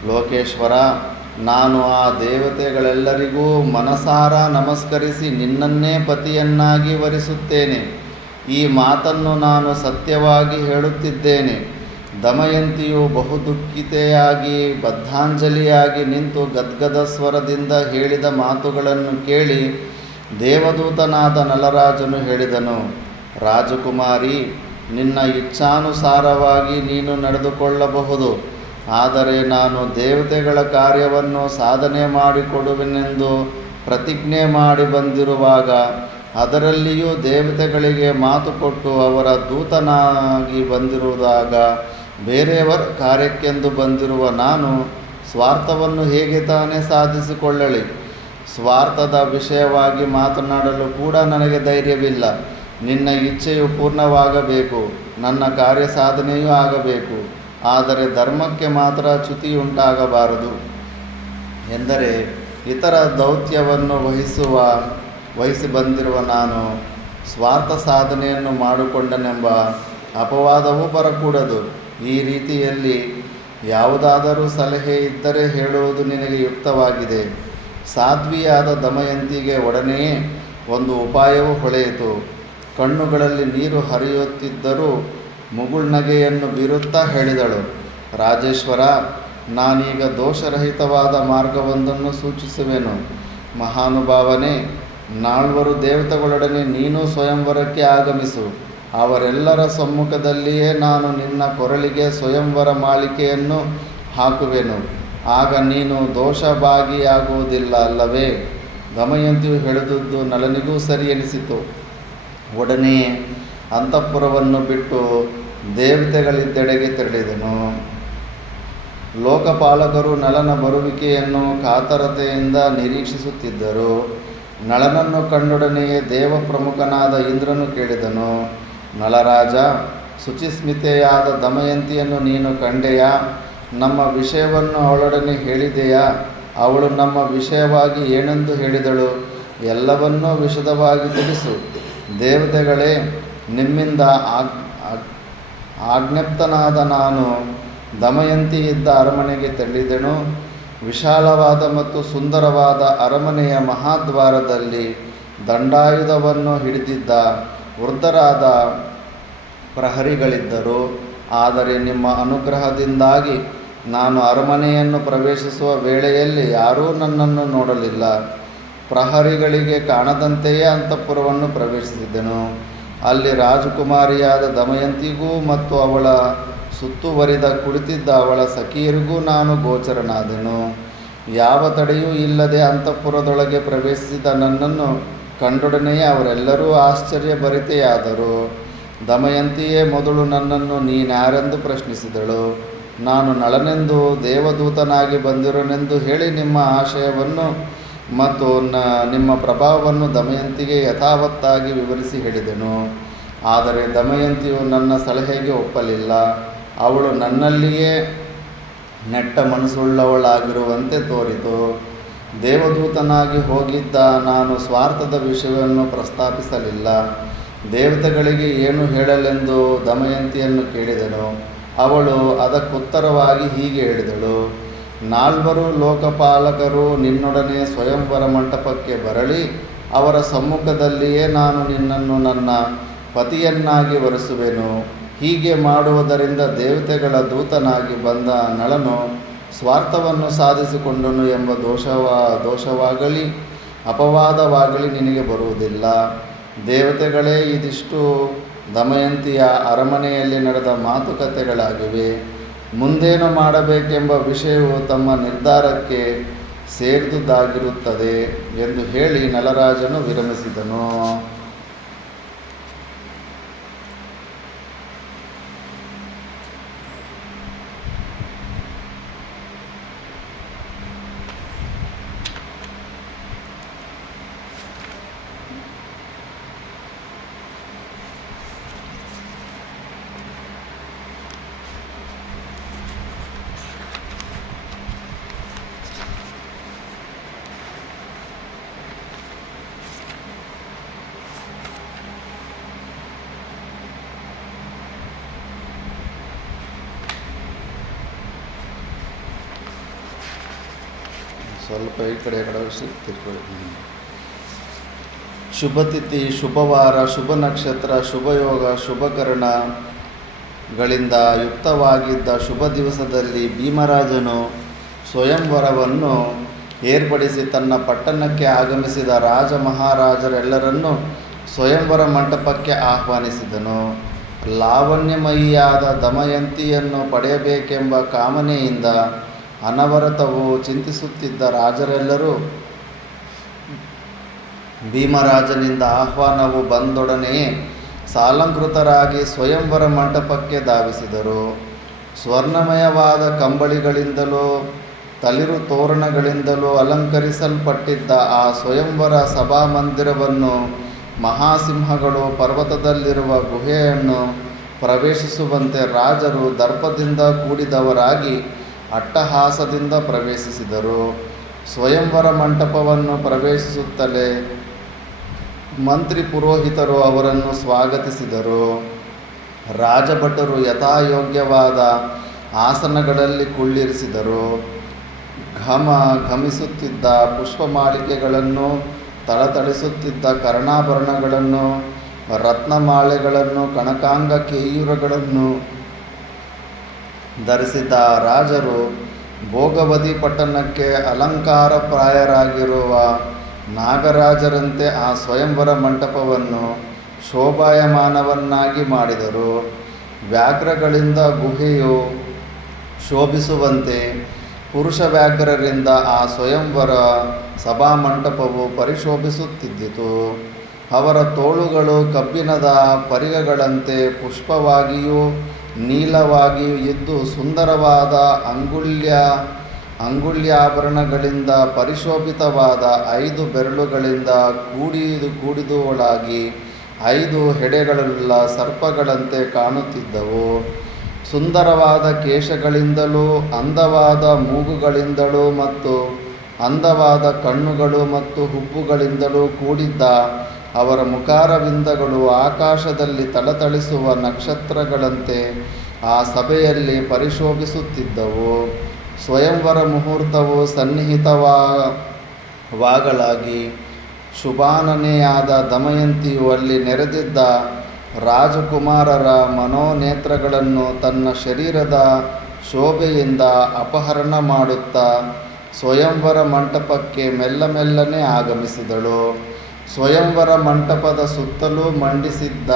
ಲೋಕೇಶ್ವರ, ನಾನು ಆ ದೇವತೆಗಳೆಲ್ಲರಿಗೂ ಮನಸಾರ ನಮಸ್ಕರಿಸಿ ನಿನ್ನನ್ನೇ ಪತಿಯನ್ನಾಗಿ ವರಿಸುತ್ತೇನೆ. ಈ ಮಾತನ್ನು ನಾನು ಸತ್ಯವಾಗಿ ಹೇಳುತ್ತಿದ್ದೇನೆ. ದಮಯಂತಿಯು ಬಹುದುಃಖಿತೆಯಾಗಿ ಬದ್ಧಾಂಜಲಿಯಾಗಿ ನಿಂತು ಗದ್ಗದ ಸ್ವರದಿಂದ ಹೇಳಿದ ಮಾತುಗಳನ್ನು ಕೇಳಿ ದೇವದೂತನಾದ ನಲರಾಜನು ಹೇಳಿದನು, ರಾಜಕುಮಾರಿ, ನಿನ್ನ ಇಚ್ಛಾನುಸಾರವಾಗಿ ನೀನು ನಡೆದುಕೊಳ್ಳಬಹುದು. ಆದರೆ ನಾನು ದೇವತೆಗಳ ಕಾರ್ಯವನ್ನು ಸಾಧನೆ ಮಾಡಿಕೊಡುವೆನೆಂದು ಪ್ರತಿಜ್ಞೆ ಮಾಡಿ ಬಂದಿರುವಾಗ, ಅದರಲ್ಲಿಯೂ ದೇವತೆಗಳಿಗೆ ಮಾತು ಕೊಟ್ಟು ಅವರ ದೂತನಾಗಿ ಬಂದಿರುವಾಗ, ಬೇರೆಯವರ ಕಾರ್ಯಕ್ಕೆಂದು ಬಂದಿರುವ ನಾನು ಸ್ವಾರ್ಥವನ್ನು ಹೇಗೆ ತಾನೇ ಸಾಧಿಸಿಕೊಳ್ಳಲಿ? ಸ್ವಾರ್ಥದ ವಿಷಯವಾಗಿ ಮಾತನಾಡಲು ಕೂಡ ನನಗೆ ಧೈರ್ಯವಿಲ್ಲ. ನಿನ್ನ ಇಚ್ಛೆಯು ಪೂರ್ಣವಾಗಬೇಕು, ನನ್ನ ಕಾರ್ಯ ಸಾಧನೆಯೂ ಆಗಬೇಕು. ಆದರೆ ಧರ್ಮಕ್ಕೆ ಮಾತ್ರ ಚ್ಯುತಿಯುಂಟಾಗಬಾರದು. ಎಂದರೆ ಇತರ ದೌತ್ಯವನ್ನು ವಹಿಸಿ ಬಂದಿರುವ ನಾನು ಸ್ವಾರ್ಥ ಸಾಧನೆಯನ್ನು ಮಾಡಿಕೊಂಡನೆಂಬ ಅಪವಾದವೂ ಬರಕೂಡದು. ಈ ರೀತಿಯಲ್ಲಿ ಯಾವುದಾದರೂ ಸಲಹೆ ಇದ್ದರೆ ಹೇಳುವುದು ನಿನಗೆ ಯುಕ್ತವಾಗಿದೆ. ಸಾಧ್ವಿಯಾದ ದಮಯಂತಿಗೆ ಒಡನೆಯೇ ಒಂದು ಉಪಾಯವು ಹೊಳೆಯಿತು. ಕಣ್ಣುಗಳಲ್ಲಿ ನೀರು ಹರಿಯುತ್ತಿದ್ದರೂ ಮುಗುಳ್ನಗೆಯನ್ನು ಬೀರುತ್ತಾ ಹೇಳಿದಳು, ರಾಜೇಶ್ವರ, ನಾನೀಗ ದೋಷರಹಿತವಾದ ಮಾರ್ಗವೊಂದನ್ನು ಸೂಚಿಸುವೆನು. ಮಹಾನುಭಾವನೇ, ನಾಲ್ವರು ದೇವತೆಗಳೊಡನೆ ನೀನು ಸ್ವಯಂವರಕ್ಕೆ ಆಗಮಿಸು. ಅವರೆಲ್ಲರ ಸಮ್ಮುಖದಲ್ಲಿಯೇ ನಾನು ನಿನ್ನ ಕೊರಳಿಗೆ ಸ್ವಯಂವರ ಮಾಳಿಕೆಯನ್ನು ಹಾಕುವೆನು, ಆಗ ನೀನು ದೋಷಭಾಗಿಯಾಗುವುದಿಲ್ಲ ಅಲ್ಲವೇ? ದಮಯಂತಿಯು ಹೇಳಿದುದು ನಳನಿಗೂ ಸರಿ ಎನಿಸಿತು. ಒಡನೆಯೇ ಅಂತಃಪುರವನ್ನು ಬಿಟ್ಟು ದೇವತೆಗಳಿದ್ದೆಡೆಗೆ ತೆರಳಿದನು. ಲೋಕಪಾಲಕರು ನಳನ ಬರುವಿಕೆಯನ್ನು ಕಾತರತೆಯಿಂದ ನಿರೀಕ್ಷಿಸುತ್ತಿದ್ದರು. ನಳನನ್ನು ಕಂಡೊಡನೆಯೇ ದೇವಪ್ರಮುಖನಾದ ಇಂದ್ರನು ಕೇಳಿದನು, ನಳರಾಜ, ಶುಚಿಸ್ಮಿತೆಯಾದ ದಮಯಂತಿಯನ್ನು ನೀನು ಕಂಡೆಯಾ? ನಮ್ಮ ವಿಷಯವನ್ನು ಅವಳೊಡನೆ ಹೇಳಿದೆಯಾ? ಅವಳು ನಮ್ಮ ವಿಷಯವಾಗಿ ಏನೆಂದು ಹೇಳಿದಳು? ಎಲ್ಲವನ್ನೂ ವಿಶದವಾಗಿ ತಿಳಿಸು. ದೇವತೆಗಳೇ, ನಿಮ್ಮಿಂದ ಆಜ್ಞಪ್ತನಾದ ನಾನು ದಮಯಂತಿ ಇದ್ದ ಅರಮನೆಗೆ ತೆರಳಿದೆನು. ವಿಶಾಲವಾದ ಮತ್ತು ಸುಂದರವಾದ ಅರಮನೆಯ ಮಹಾದ್ವಾರದಲ್ಲಿ ದಂಡಾಯುಧವನ್ನು ಹಿಡಿದಿದ್ದ ವೃದ್ಧರಾದ ಪ್ರಹರಿಗಳಿದ್ದರು. ಆದರೆ ನಿಮ್ಮ ಅನುಗ್ರಹದಿಂದಾಗಿ ನಾನು ಅರಮನೆಯನ್ನು ಪ್ರವೇಶಿಸುವ ವೇಳೆಯಲ್ಲಿ ಯಾರೂ ನನ್ನನ್ನು ನೋಡಲಿಲ್ಲ. ಪ್ರಹರಿಗಳಿಗೆ ಕಾಣದಂತೆಯೇ ಅಂತಃಪುರವನ್ನು ಪ್ರವೇಶಿಸಿದೆನು. ಅಲ್ಲಿ ರಾಜಕುಮಾರಿಯಾದ ದಮಯಂತಿಗೂ ಮತ್ತು ಅವಳ ಸುತ್ತುವರಿದ ಕುಳಿತಿದ್ದ ಅವಳ ಸಖಿಯರಿಗೂ ನಾನು ಗೋಚರನಾದೆನು. ಯಾವ ತಡೆಯೂ ಇಲ್ಲದೆ ಅಂತಃಪುರದೊಳಗೆ ಪ್ರವೇಶಿಸಿದ ನನ್ನನ್ನು ಕಂಡೊಡನೆಯೇ ಅವರೆಲ್ಲರೂ ಆಶ್ಚರ್ಯಭರಿತೆಯಾದರು. ದಮಯಂತಿಯೇ ಮೊದಲು ನನ್ನನ್ನು ನೀನ್ಯಾರೆಂದು ಪ್ರಶ್ನಿಸಿದಳು. ನಾನು ನಳನೆಂದು ದೇವದೂತನಾಗಿ ಬಂದಿರೋನೆಂದು ಹೇಳಿ ನಿಮ್ಮ ಆಶಯವನ್ನು ಮತ್ತು ನಿಮ್ಮ ಪ್ರಭಾವವನ್ನು ದಮಯಂತಿಗೆ ಯಥಾವತ್ತಾಗಿ ವಿವರಿಸಿ ಹೇಳಿದೆನು. ಆದರೆ ದಮಯಂತಿಯು ನನ್ನ ಸಲಹೆಗೆ ಒಪ್ಪಲಿಲ್ಲ. ಅವಳು ನನ್ನಲ್ಲಿಯೇ ನೆಟ್ಟ ಮನಸ್ಸುಳ್ಳವಳಾಗಿರುವಂತೆ ತೋರಿತು. ದೇವದೂತನಾಗಿ ಹೋಗಿದ್ದ ನಾನು ಸ್ವಾರ್ಥದ ವಿಷಯವನ್ನು ಪ್ರಸ್ತಾಪಿಸಲಿಲ್ಲ. ದೇವತೆಗಳಿಗೆ ಏನು ಹೇಳಲೆಂದು ದಮಯಂತಿಯನ್ನು ಕೇಳಿದೆನು. ಅವಳು ಅದಕ್ಕುತ್ತರವಾಗಿ ಹೀಗೆ ಹೇಳಿದಳು, ನಾಲ್ವರು ಲೋಕಪಾಲಕರು ನಿನ್ನೊಡನೆ ಸ್ವಯಂವರ ಮಂಟಪಕ್ಕೆ ಬರಲಿ. ಅವರ ಸಮ್ಮುಖದಲ್ಲಿಯೇ ನಾನು ನಿನ್ನನ್ನು ನನ್ನ ಪತಿಯನ್ನಾಗಿ ವರಿಸುವೆನು. ಹೀಗೆ ಮಾಡುವುದರಿಂದ ದೇವತೆಗಳ ದೂತನಾಗಿ ಬಂದ ನಳನು ಸ್ವಾರ್ಥವನ್ನು ಸಾಧಿಸಿಕೊಂಡನು ಎಂಬ ದೋಷವಾಗಲಿ ಅಪವಾದವಾಗಲಿ ನಿನಗೆ ಬರುವುದಿಲ್ಲ. ದೇವತೆಗಳೇ, ಇದಿಷ್ಟು ದಮಯಂತಿಯ ಅರಮನೆಯಲ್ಲಿ ನಡೆದ ಮಾತುಕತೆಗಳಾಗಿವೆ. ಮುಂದೇನು ಮಾಡಬೇಕೆಂಬ ವಿಷಯವು ತಮ್ಮ ನಿರ್ಧಾರಕ್ಕೆ ಸೇರಿದುದಾಗಿರುತ್ತದೆ ಎಂದು ಹೇಳಿ ನಳರಾಜನು ವಿರಮಿಸಿದನು. ಸ್ವಲ್ಪ ಈ ಕಡೆ ತಿರ್ಕೊಳ್ಳಿ. ಶುಭತಿಥಿ, ಶುಭವಾರ, ಶುಭ ನಕ್ಷತ್ರ, ಶುಭಯೋಗ, ಶುಭಕರಣಗಳಿಂದ ಯುಕ್ತವಾಗಿದ್ದ ಶುಭ ದಿವಸದಲ್ಲಿ ಭೀಮರಾಜನು ಸ್ವಯಂವರವನ್ನು ಏರ್ಪಡಿಸಿ ತನ್ನ ಪಟ್ಟಣಕ್ಕೆ ಆಗಮಿಸಿದ ರಾಜ ಮಹಾರಾಜರೆಲ್ಲರನ್ನೂ ಸ್ವಯಂವರ ಮಂಟಪಕ್ಕೆ ಆಹ್ವಾನಿಸಿದನು. ಲಾವಣ್ಯಮಯಿಯಾದ ದಮಯಂತಿಯನ್ನು ಪಡೆಯಬೇಕೆಂಬ ಕಾಮನೆಯಿಂದ ಅನವರತವು ಚಿಂತಿಸುತ್ತಿದ್ದ ರಾಜರೆಲ್ಲರೂ ಭೀಮರಾಜನಿಂದ ಆಹ್ವಾನವು ಬಂದೊಡನೆಯೇ ಸಾಲಂಕೃತರಾಗಿ ಸ್ವಯಂವರ ಮಂಟಪಕ್ಕೆ ಧಾವಿಸಿದರು. ಸ್ವರ್ಣಮಯವಾದ ಕಂಬಳಿಗಳಿಂದಲೂ ತಳಿರು ತೋರಣಗಳಿಂದಲೂ ಅಲಂಕರಿಸಲ್ಪಟ್ಟಿದ್ದ ಆ ಸ್ವಯಂವರ ಸಭಾಮಂದಿರವನ್ನು ಮಹಾಸಿಂಹಗಳು ಪರ್ವತದಲ್ಲಿರುವ ಗುಹೆಯನ್ನು ಪ್ರವೇಶಿಸುವಂತೆ ರಾಜರು ದರ್ಪದಿಂದ ಕೂಡಿದವರಾಗಿ ಅಟ್ಟಹಾಸದಿಂದ ಪ್ರವೇಶಿಸಿದರು. ಸ್ವಯಂವರ ಮಂಟಪವನ್ನು ಪ್ರವೇಶಿಸುತ್ತಲೇ ಮಂತ್ರಿ ಪುರೋಹಿತರು ಅವರನ್ನು ಸ್ವಾಗತಿಸಿದರು. ರಾಜಭಟರು ಯಥಾಯೋಗ್ಯವಾದ ಆಸನಗಳಲ್ಲಿ ಕುಳ್ಳಿರಿಸಿದರು. ಘಮಿಸುತ್ತಿದ್ದ ಪುಷ್ಪಮಾಲಿಕೆಗಳನ್ನು, ಥಳಥಳಿಸುತ್ತಿದ್ದ ಕರ್ಣಾಭರಣಗಳನ್ನು, ರತ್ನಮಾಲೆಗಳನ್ನು, ಕನಕಾಂಗ ಕೇಯೂರಗಳನ್ನು ಧರಿಸಿದ್ದ ರಾಜರು ಭೋಗವತಿ ಪಟ್ಟಣಕ್ಕೆ ಅಲಂಕಾರಪ್ರಾಯರಾಗಿರುವ ನಾಗರಾಜರಂತೆ ಆ ಸ್ವಯಂವರ ಮಂಟಪವನ್ನು ಶೋಭಾಯಮಾನವನ್ನಾಗಿ ಮಾಡಿದರು. ವ್ಯಾಘ್ರಗಳಿಂದ ಗುಹೆಯು ಶೋಭಿಸುವಂತೆ ಪುರುಷ ವ್ಯಾಘ್ರರಿಂದ ಆ ಸ್ವಯಂವರ ಸಭಾಮಂಟಪವು ಪರಿಶೋಭಿಸುತ್ತಿದ್ದಿತು. ಅವರ ತೋಳುಗಳು ಕಬ್ಬಿಣದ ಪರಿಗಗಳಂತೆ ಪುಷ್ಪವಾಗಿಯೂ ನೀಲವಾಗಿಯೂ ಇದ್ದು ಸುಂದರವಾದ ಅಂಗುಳ್ಯಾಭರಣಗಳಿಂದ ಪರಿಶೋಭಿತವಾದ 5 ಬೆರಳುಗಳಿಂದ ಕೂಡಿದುವಳಾಗಿ 5 ಹೆಡೆಗಳುಳ್ಳ ಸರ್ಪಗಳಂತೆ ಕಾಣುತ್ತಿದ್ದವು. ಸುಂದರವಾದ ಕೇಶಗಳಿಂದಲೂ ಅಂದವಾದ ಮೂಗುಗಳಿಂದಲೂ ಮತ್ತು ಅಂದವಾದ ಕಣ್ಣುಗಳು ಮತ್ತು ಹುಬ್ಬುಗಳಿಂದಲೂ ಕೂಡಿದ್ದ ಅವರ ಮುಖಾರವಿಂದಗಳು ಆಕಾಶದಲ್ಲಿ ಥಳಥಳಿಸುವ ನಕ್ಷತ್ರಗಳಂತೆ ಆ ಸಭೆಯಲ್ಲಿ ಪರಿಶೋಭಿಸುತ್ತಿದ್ದವು. ಸ್ವಯಂವರ ಮುಹೂರ್ತವು ಸನ್ನಿಹಿತವಾಗಲಾಗಿ ಶುಭಾನನೆಯಾದ ದಮಯಂತಿಯು ಅಲ್ಲಿ ನೆರೆದಿದ್ದ ರಾಜಕುಮಾರರ ಮನೋನೇತ್ರಗಳನ್ನು ತನ್ನ ಶರೀರದ ಶೋಭೆಯಿಂದ ಅಪಹರಣ ಮಾಡುತ್ತಾ ಸ್ವಯಂವರ ಮಂಟಪಕ್ಕೆ ಮೆಲ್ಲನೆ ಆಗಮಿಸಿದಳು. ಸ್ವಯಂವರ ಮಂಟಪದ ಸುತ್ತಲೂ ಮಂಡಿಸಿದ್ದ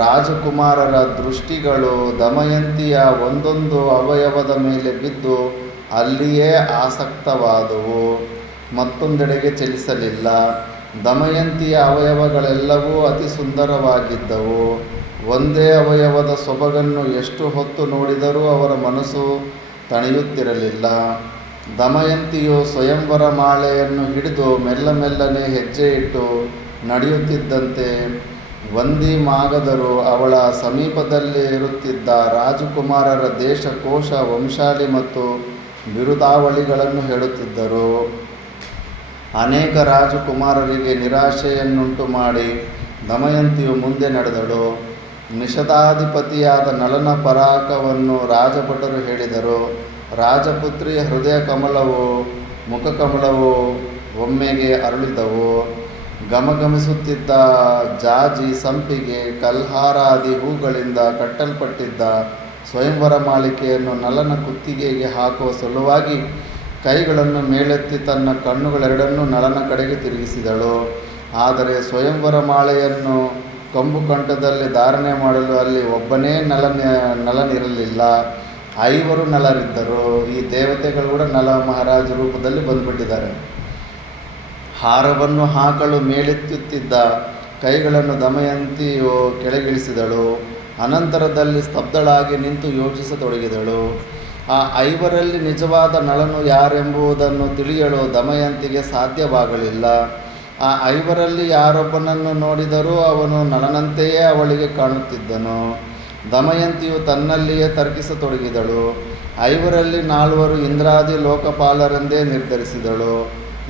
ರಾಜಕುಮಾರರ ದೃಷ್ಟಿಗಳು ದಮಯಂತಿಯ ಒಂದೊಂದು ಅವಯವದ ಮೇಲೆ ಬಿದ್ದು ಅಲ್ಲಿಯೇ ಆಸಕ್ತವಾದವು, ಮತ್ತೊಂದೆಡೆಗೆ ಚಲಿಸಲಿಲ್ಲ. ದಮಯಂತಿಯ ಅವಯವಗಳೆಲ್ಲವೂ ಅತಿ ಸುಂದರವಾಗಿದ್ದವು. ಒಂದೇ ಅವಯವದ ಸೊಬಗನ್ನು ಎಷ್ಟು ಹೊತ್ತು ನೋಡಿದರೂ ಅವರ ಮನಸ್ಸು ತಣಿಯುತ್ತಿರಲಿಲ್ಲ. ದಮಯಂತಿಯು ಸ್ವಯಂವರ ಮಾಲೆಯನ್ನು ಹಿಡಿದು ಮೆಲ್ಲನೆ ಹೆಜ್ಜೆ ಇಟ್ಟು ನಡೆಯುತ್ತಿದ್ದಂತೆ ವಂದಿ ಮಾಗಧರು ಅವಳ ಸಮೀಪದಲ್ಲೇ ಇರುತ್ತಿದ್ದ ರಾಜಕುಮಾರರ ದೇಶ, ಕೋಶ, ವಂಶಾಲಿ ಮತ್ತು ಬಿರುದಾವಳಿಗಳನ್ನು ಹೇಳುತ್ತಿದ್ದರು. ಅನೇಕ ರಾಜಕುಮಾರರಿಗೆ ನಿರಾಶೆಯನ್ನುಂಟು ಮಾಡಿ ದಮಯಂತಿಯು ಮುಂದೆ ನಡೆದಳು. ನಿಷಧಾಧಿಪತಿಯಾದ ನಳನ ಪರಾಕವನ್ನು ರಾಜಭಟರು ಹೇಳಿದರು. ರಾಜಪುತ್ರಿಯ ಹೃದಯ ಕಮಲವು ಮುಖಕಮಲವು ಒಮ್ಮೆಗೆ ಅರಳಿದವು. ಘಮಘಮಿಸುತ್ತಿದ್ದ ಜಾಜಿ, ಸಂಪಿಗೆ, ಕಲ್ಹಾರಾದಿ ಹೂಗಳಿಂದ ಕಟ್ಟಲ್ಪಟ್ಟಿದ್ದ ಸ್ವಯಂವರ ಮಾಳಿಕೆಯನ್ನು ನಳನ ಕುತ್ತಿಗೆಗೆ ಹಾಕುವ ಸಲುವಾಗಿ ಕೈಗಳನ್ನು ಮೇಲೆತ್ತಿ ತನ್ನ ಕಣ್ಣುಗಳೆರಡನ್ನೂ ನಳನ ಕಡೆಗೆ ತಿರುಗಿಸಿದಳು. ಆದರೆ ಸ್ವಯಂವರ ಮಾಲೆಯನ್ನು ಕಂಬುಕಂಠದಲ್ಲಿ ಧಾರಣೆ ಮಾಡಲು ಅಲ್ಲಿ ಒಬ್ಬನೇ ನಳನಿರಲಿಲ್ಲ, 5 ನಳರಿದ್ದರು. ಈ ದೇವತೆಗಳು ಕೂಡ ನಳ ಮಹಾರಾಜ ರೂಪದಲ್ಲಿ ಬಂದುಬಿಟ್ಟಿದ್ದಾರೆ. ಹಾರವನ್ನು ಹಾಕಲು ಮೇಲೆತ್ತುತ್ತಿದ್ದ ಕೈಗಳನ್ನು ದಮಯಂತಿಯು ಕೆಳಗಿಳಿಸಿದಳು. ಅನಂತರದಲ್ಲಿ ಸ್ತಬ್ಧಳಾಗಿ ನಿಂತು ಯೋಚಿಸತೊಡಗಿದಳು. ಆ 5ರಲ್ಲಿ ನಿಜವಾದ ನಳನು ಯಾರೆಂಬುದನ್ನು ತಿಳಿಯಲು ದಮಯಂತಿಗೆ ಸಾಧ್ಯವಾಗಲಿಲ್ಲ. ಆ 5ರಲ್ಲಿ ಯಾರೊಬ್ಬನನ್ನು ನೋಡಿದರೂ ಅವನು ನಳನಂತೆಯೇ ಅವಳಿಗೆ ಕಾಣುತ್ತಿದ್ದನು. ದಮಯಂತಿಯು ತನ್ನಲ್ಲಿಯೇ ತರ್ಕಿಸತೊಡಗಿದಳು. 5ರಲ್ಲಿ 4 ಇಂದ್ರಾದಿ ಲೋಕಪಾಲರೆಂದೇ ನಿರ್ಧರಿಸಿದಳು.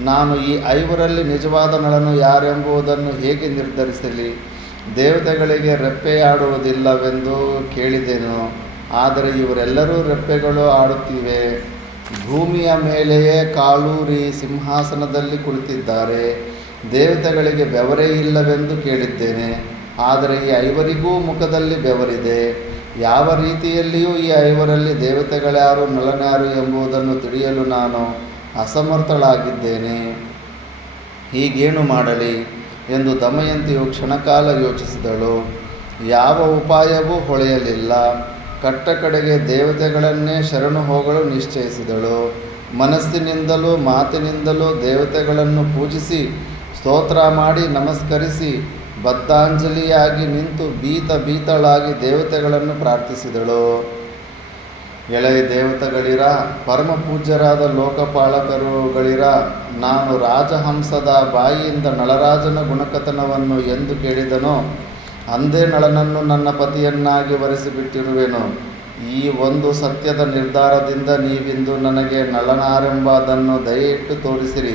ನಾನು ಈ 5ರಲ್ಲಿ ನಿಜವಾದ ನಳನು ಯಾರೆಂಬುದನ್ನು ಹೇಗೆ ನಿರ್ಧರಿಸಲಿ? ದೇವತೆಗಳಿಗೆ ರೆಪ್ಪೆಯಾಡುವುದಿಲ್ಲವೆಂದು ಕೇಳಿದೆನು, ಆದರೆ ಇವರೆಲ್ಲರೂ ರೆಪ್ಪೆಗಳು ಆಡುತ್ತಿವೆ. ಭೂಮಿಯ ಮೇಲೆಯೇ ಕಾಲೂರಿ ಸಿಂಹಾಸನದಲ್ಲಿ ಕುಳಿತಿದ್ದಾರೆ. ದೇವತೆಗಳಿಗೆ ಬೆವರೇ ಇಲ್ಲವೆಂದು ಕೇಳಿದ್ದೇನೆ, ಆದರೆ ಈ 5ರಿಗೂ ಮುಖದಲ್ಲಿ ಬೆವರಿದೆ. ಯಾವ ರೀತಿಯಲ್ಲಿಯೂ ಈ 5ರಲ್ಲಿ ದೇವತೆಗಳ್ಯಾರು ನಳನ್ಯಾರು ಎಂಬುದನ್ನು ತಿಳಿಯಲು ನಾನು ಅಸಮರ್ಥಳಾಗಿದ್ದೇನೆ. ಹೀಗೇನು ಮಾಡಲಿ ಎಂದು ದಮಯಂತಿಯು ಕ್ಷಣಕಾಲ ಯೋಚಿಸಿದಳು. ಯಾವ ಉಪಾಯವೂ ಹೊಳೆಯಲಿಲ್ಲ. ಕಡೆಗೆ ದೇವತೆಗಳನ್ನೇ ಶರಣು ಹೋಗಲು ನಿಶ್ಚಯಿಸಿದಳು. ಮನಸ್ಸಿನಿಂದಲೂ ಮಾತಿನಿಂದಲೂ ದೇವತೆಗಳನ್ನು ಪೂಜಿಸಿ ಸ್ತೋತ್ರ ಮಾಡಿ ನಮಸ್ಕರಿಸಿ ಬದ್ಧಾಂಜಲಿಯಾಗಿ ನಿಂತು ಭೀತಳಾಗಿ ದೇವತೆಗಳನ್ನು ಪ್ರಾರ್ಥಿಸಿದಳು. ಎಳೆಯ ದೇವತೆಗಳಿರ, ಪರಮ ಪೂಜ್ಯರಾದ ಲೋಕಪಾಲಕರುಗಳಿರ, ನಾನು ರಾಜಹಂಸದ ಬಾಯಿಯಿಂದ ನಳರಾಜನ ಗುಣಕಥನವನ್ನು ಎಂದು ಕೇಳಿದನೋ ಅಂದೇ ನಳನನ್ನು ನನ್ನ ಪತಿಯನ್ನಾಗಿ ವರಿಸಿಬಿಟ್ಟಿರುವೆನು. ಈ ಒಂದು ಸತ್ಯದ ನಿರ್ಧಾರದಿಂದ ನೀವಿಂದು ನನಗೆ ನಳನಾರೆಂಬುದನ್ನು ದಯೆಯಿಟ್ಟು ತೋರಿಸಿರಿ.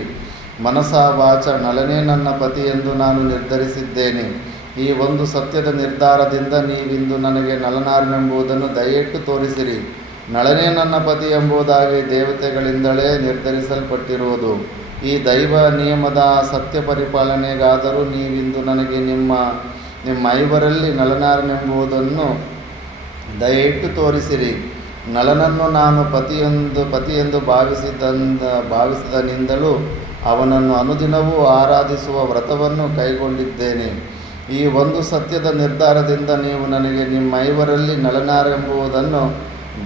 ಮನಸ ವಾಚ ನಳನೇ ನನ್ನ ಪತಿಯೆಂದು ನಾನು ನಿರ್ಧರಿಸಿದ್ದೇನೆ. ಈ ಒಂದು ಸತ್ಯದ ನಿರ್ಧಾರದಿಂದ ನೀವಿಂದು ನನಗೆ ನಳನಾರೆಂಬುದನ್ನು ದಯೆಯಿಟ್ಟು ತೋರಿಸಿರಿ. ನಳನೇ ನನ್ನ ಪತಿ ಎಂಬುದಾಗಿ ದೇವತೆಗಳಿಂದಲೇ ನಿರ್ಧರಿಸಲ್ಪಟ್ಟಿರುವುದು. ಈ ದೈವ ನಿಯಮದ ಸತ್ಯ ಪರಿಪಾಲನೆಗಾದರೂ ನೀವಿಂದು ನನಗೆ ನಿಮ್ಮ 5ರಲ್ಲಿ ನಳನಾರನೆಂಬುದನ್ನು ದಯೆಯಿಟ್ಟು ತೋರಿಸಿರಿ. ನಳನನ್ನು ನಾನು ಪತಿಯೆಂದು ಭಾವಿಸಿದನಿಂದಲೂ ಅವನನ್ನು ಅನುದಿನವೂ ಆರಾಧಿಸುವ ವ್ರತವನ್ನು ಕೈಗೊಂಡಿದ್ದೇನೆ. ಈ ಒಂದು ಸತ್ಯದ ನಿರ್ಧಾರದಿಂದ ನೀವು ನನಗೆ ನಿಮ್ಮೈವರಲ್ಲಿ ನಳನಾರೆಂಬುದನ್ನು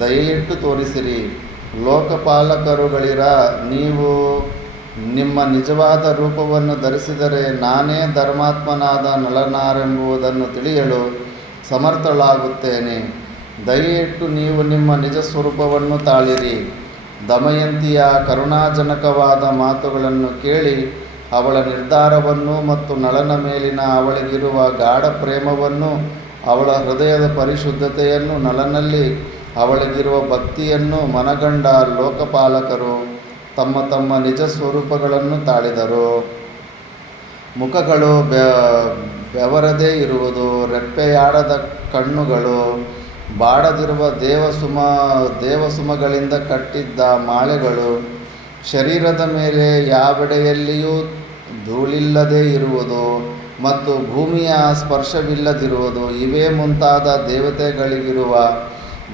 ದಯೆಯಿಟ್ಟು ತೋರಿಸಿರಿ. ಲೋಕಪಾಲಕರುಗಳಿರ, ನೀವು ನಿಮ್ಮ ನಿಜವಾದ ರೂಪವನ್ನು ಧರಿಸಿದರೆ ನಾನೇ ಧರ್ಮಾತ್ಮನಾದ ನಳನಾರೆಂಬುದನ್ನು ತಿಳಿಯಲು ಸಮರ್ಥಳಾಗುತ್ತೇನೆ. ದಯೆಯಿಟ್ಟು ನೀವು ನಿಮ್ಮ ನಿಜ ಸ್ವರೂಪವನ್ನು ತಾಳಿರಿ. ದಮಯಂತಿಯ ಕರುಣಾಜನಕವಾದ ಮಾತುಗಳನ್ನು ಕೇಳಿ ಅವಳ ನಿರ್ಧಾರವನ್ನು ಮತ್ತು ನಳನ ಮೇಲಿನ ಅವಳಿಗಿರುವ ಗಾಢ ಪ್ರೇಮವನ್ನು, ಅವಳ ಹೃದಯದ ಪರಿಶುದ್ಧತೆಯನ್ನು, ನಳನಲ್ಲಿ ಅವಳಿಗಿರುವ ಭಕ್ತಿಯನ್ನು ಮನಗಂಡ ಲೋಕಪಾಲಕರು ತಮ್ಮ ತಮ್ಮ ನಿಜ ಸ್ವರೂಪಗಳನ್ನು ತಾಳಿದರು. ಮುಖಗಳು ಬೆವರದೇ ಇರುವುದು, ರೆಪ್ಪೆಯಾಡದ ಕಣ್ಣುಗಳು, ಬಾಡದಿರುವ ದೇವಸುಮಗಳಿಂದ ಕಟ್ಟಿದ್ದ ಮಾಲೆಗಳು, ಶರೀರದ ಮೇಲೆ ಯಾವೆಡೆಯಲ್ಲಿಯೂ ಧೂಳಿಲ್ಲದೆ ಇರುವುದು ಮತ್ತು ಭೂಮಿಯ ಸ್ಪರ್ಶವಿಲ್ಲದಿರುವುದು, ಇವೇ ಮುಂತಾದ ದೇವತೆಗಳಿಗಿರುವ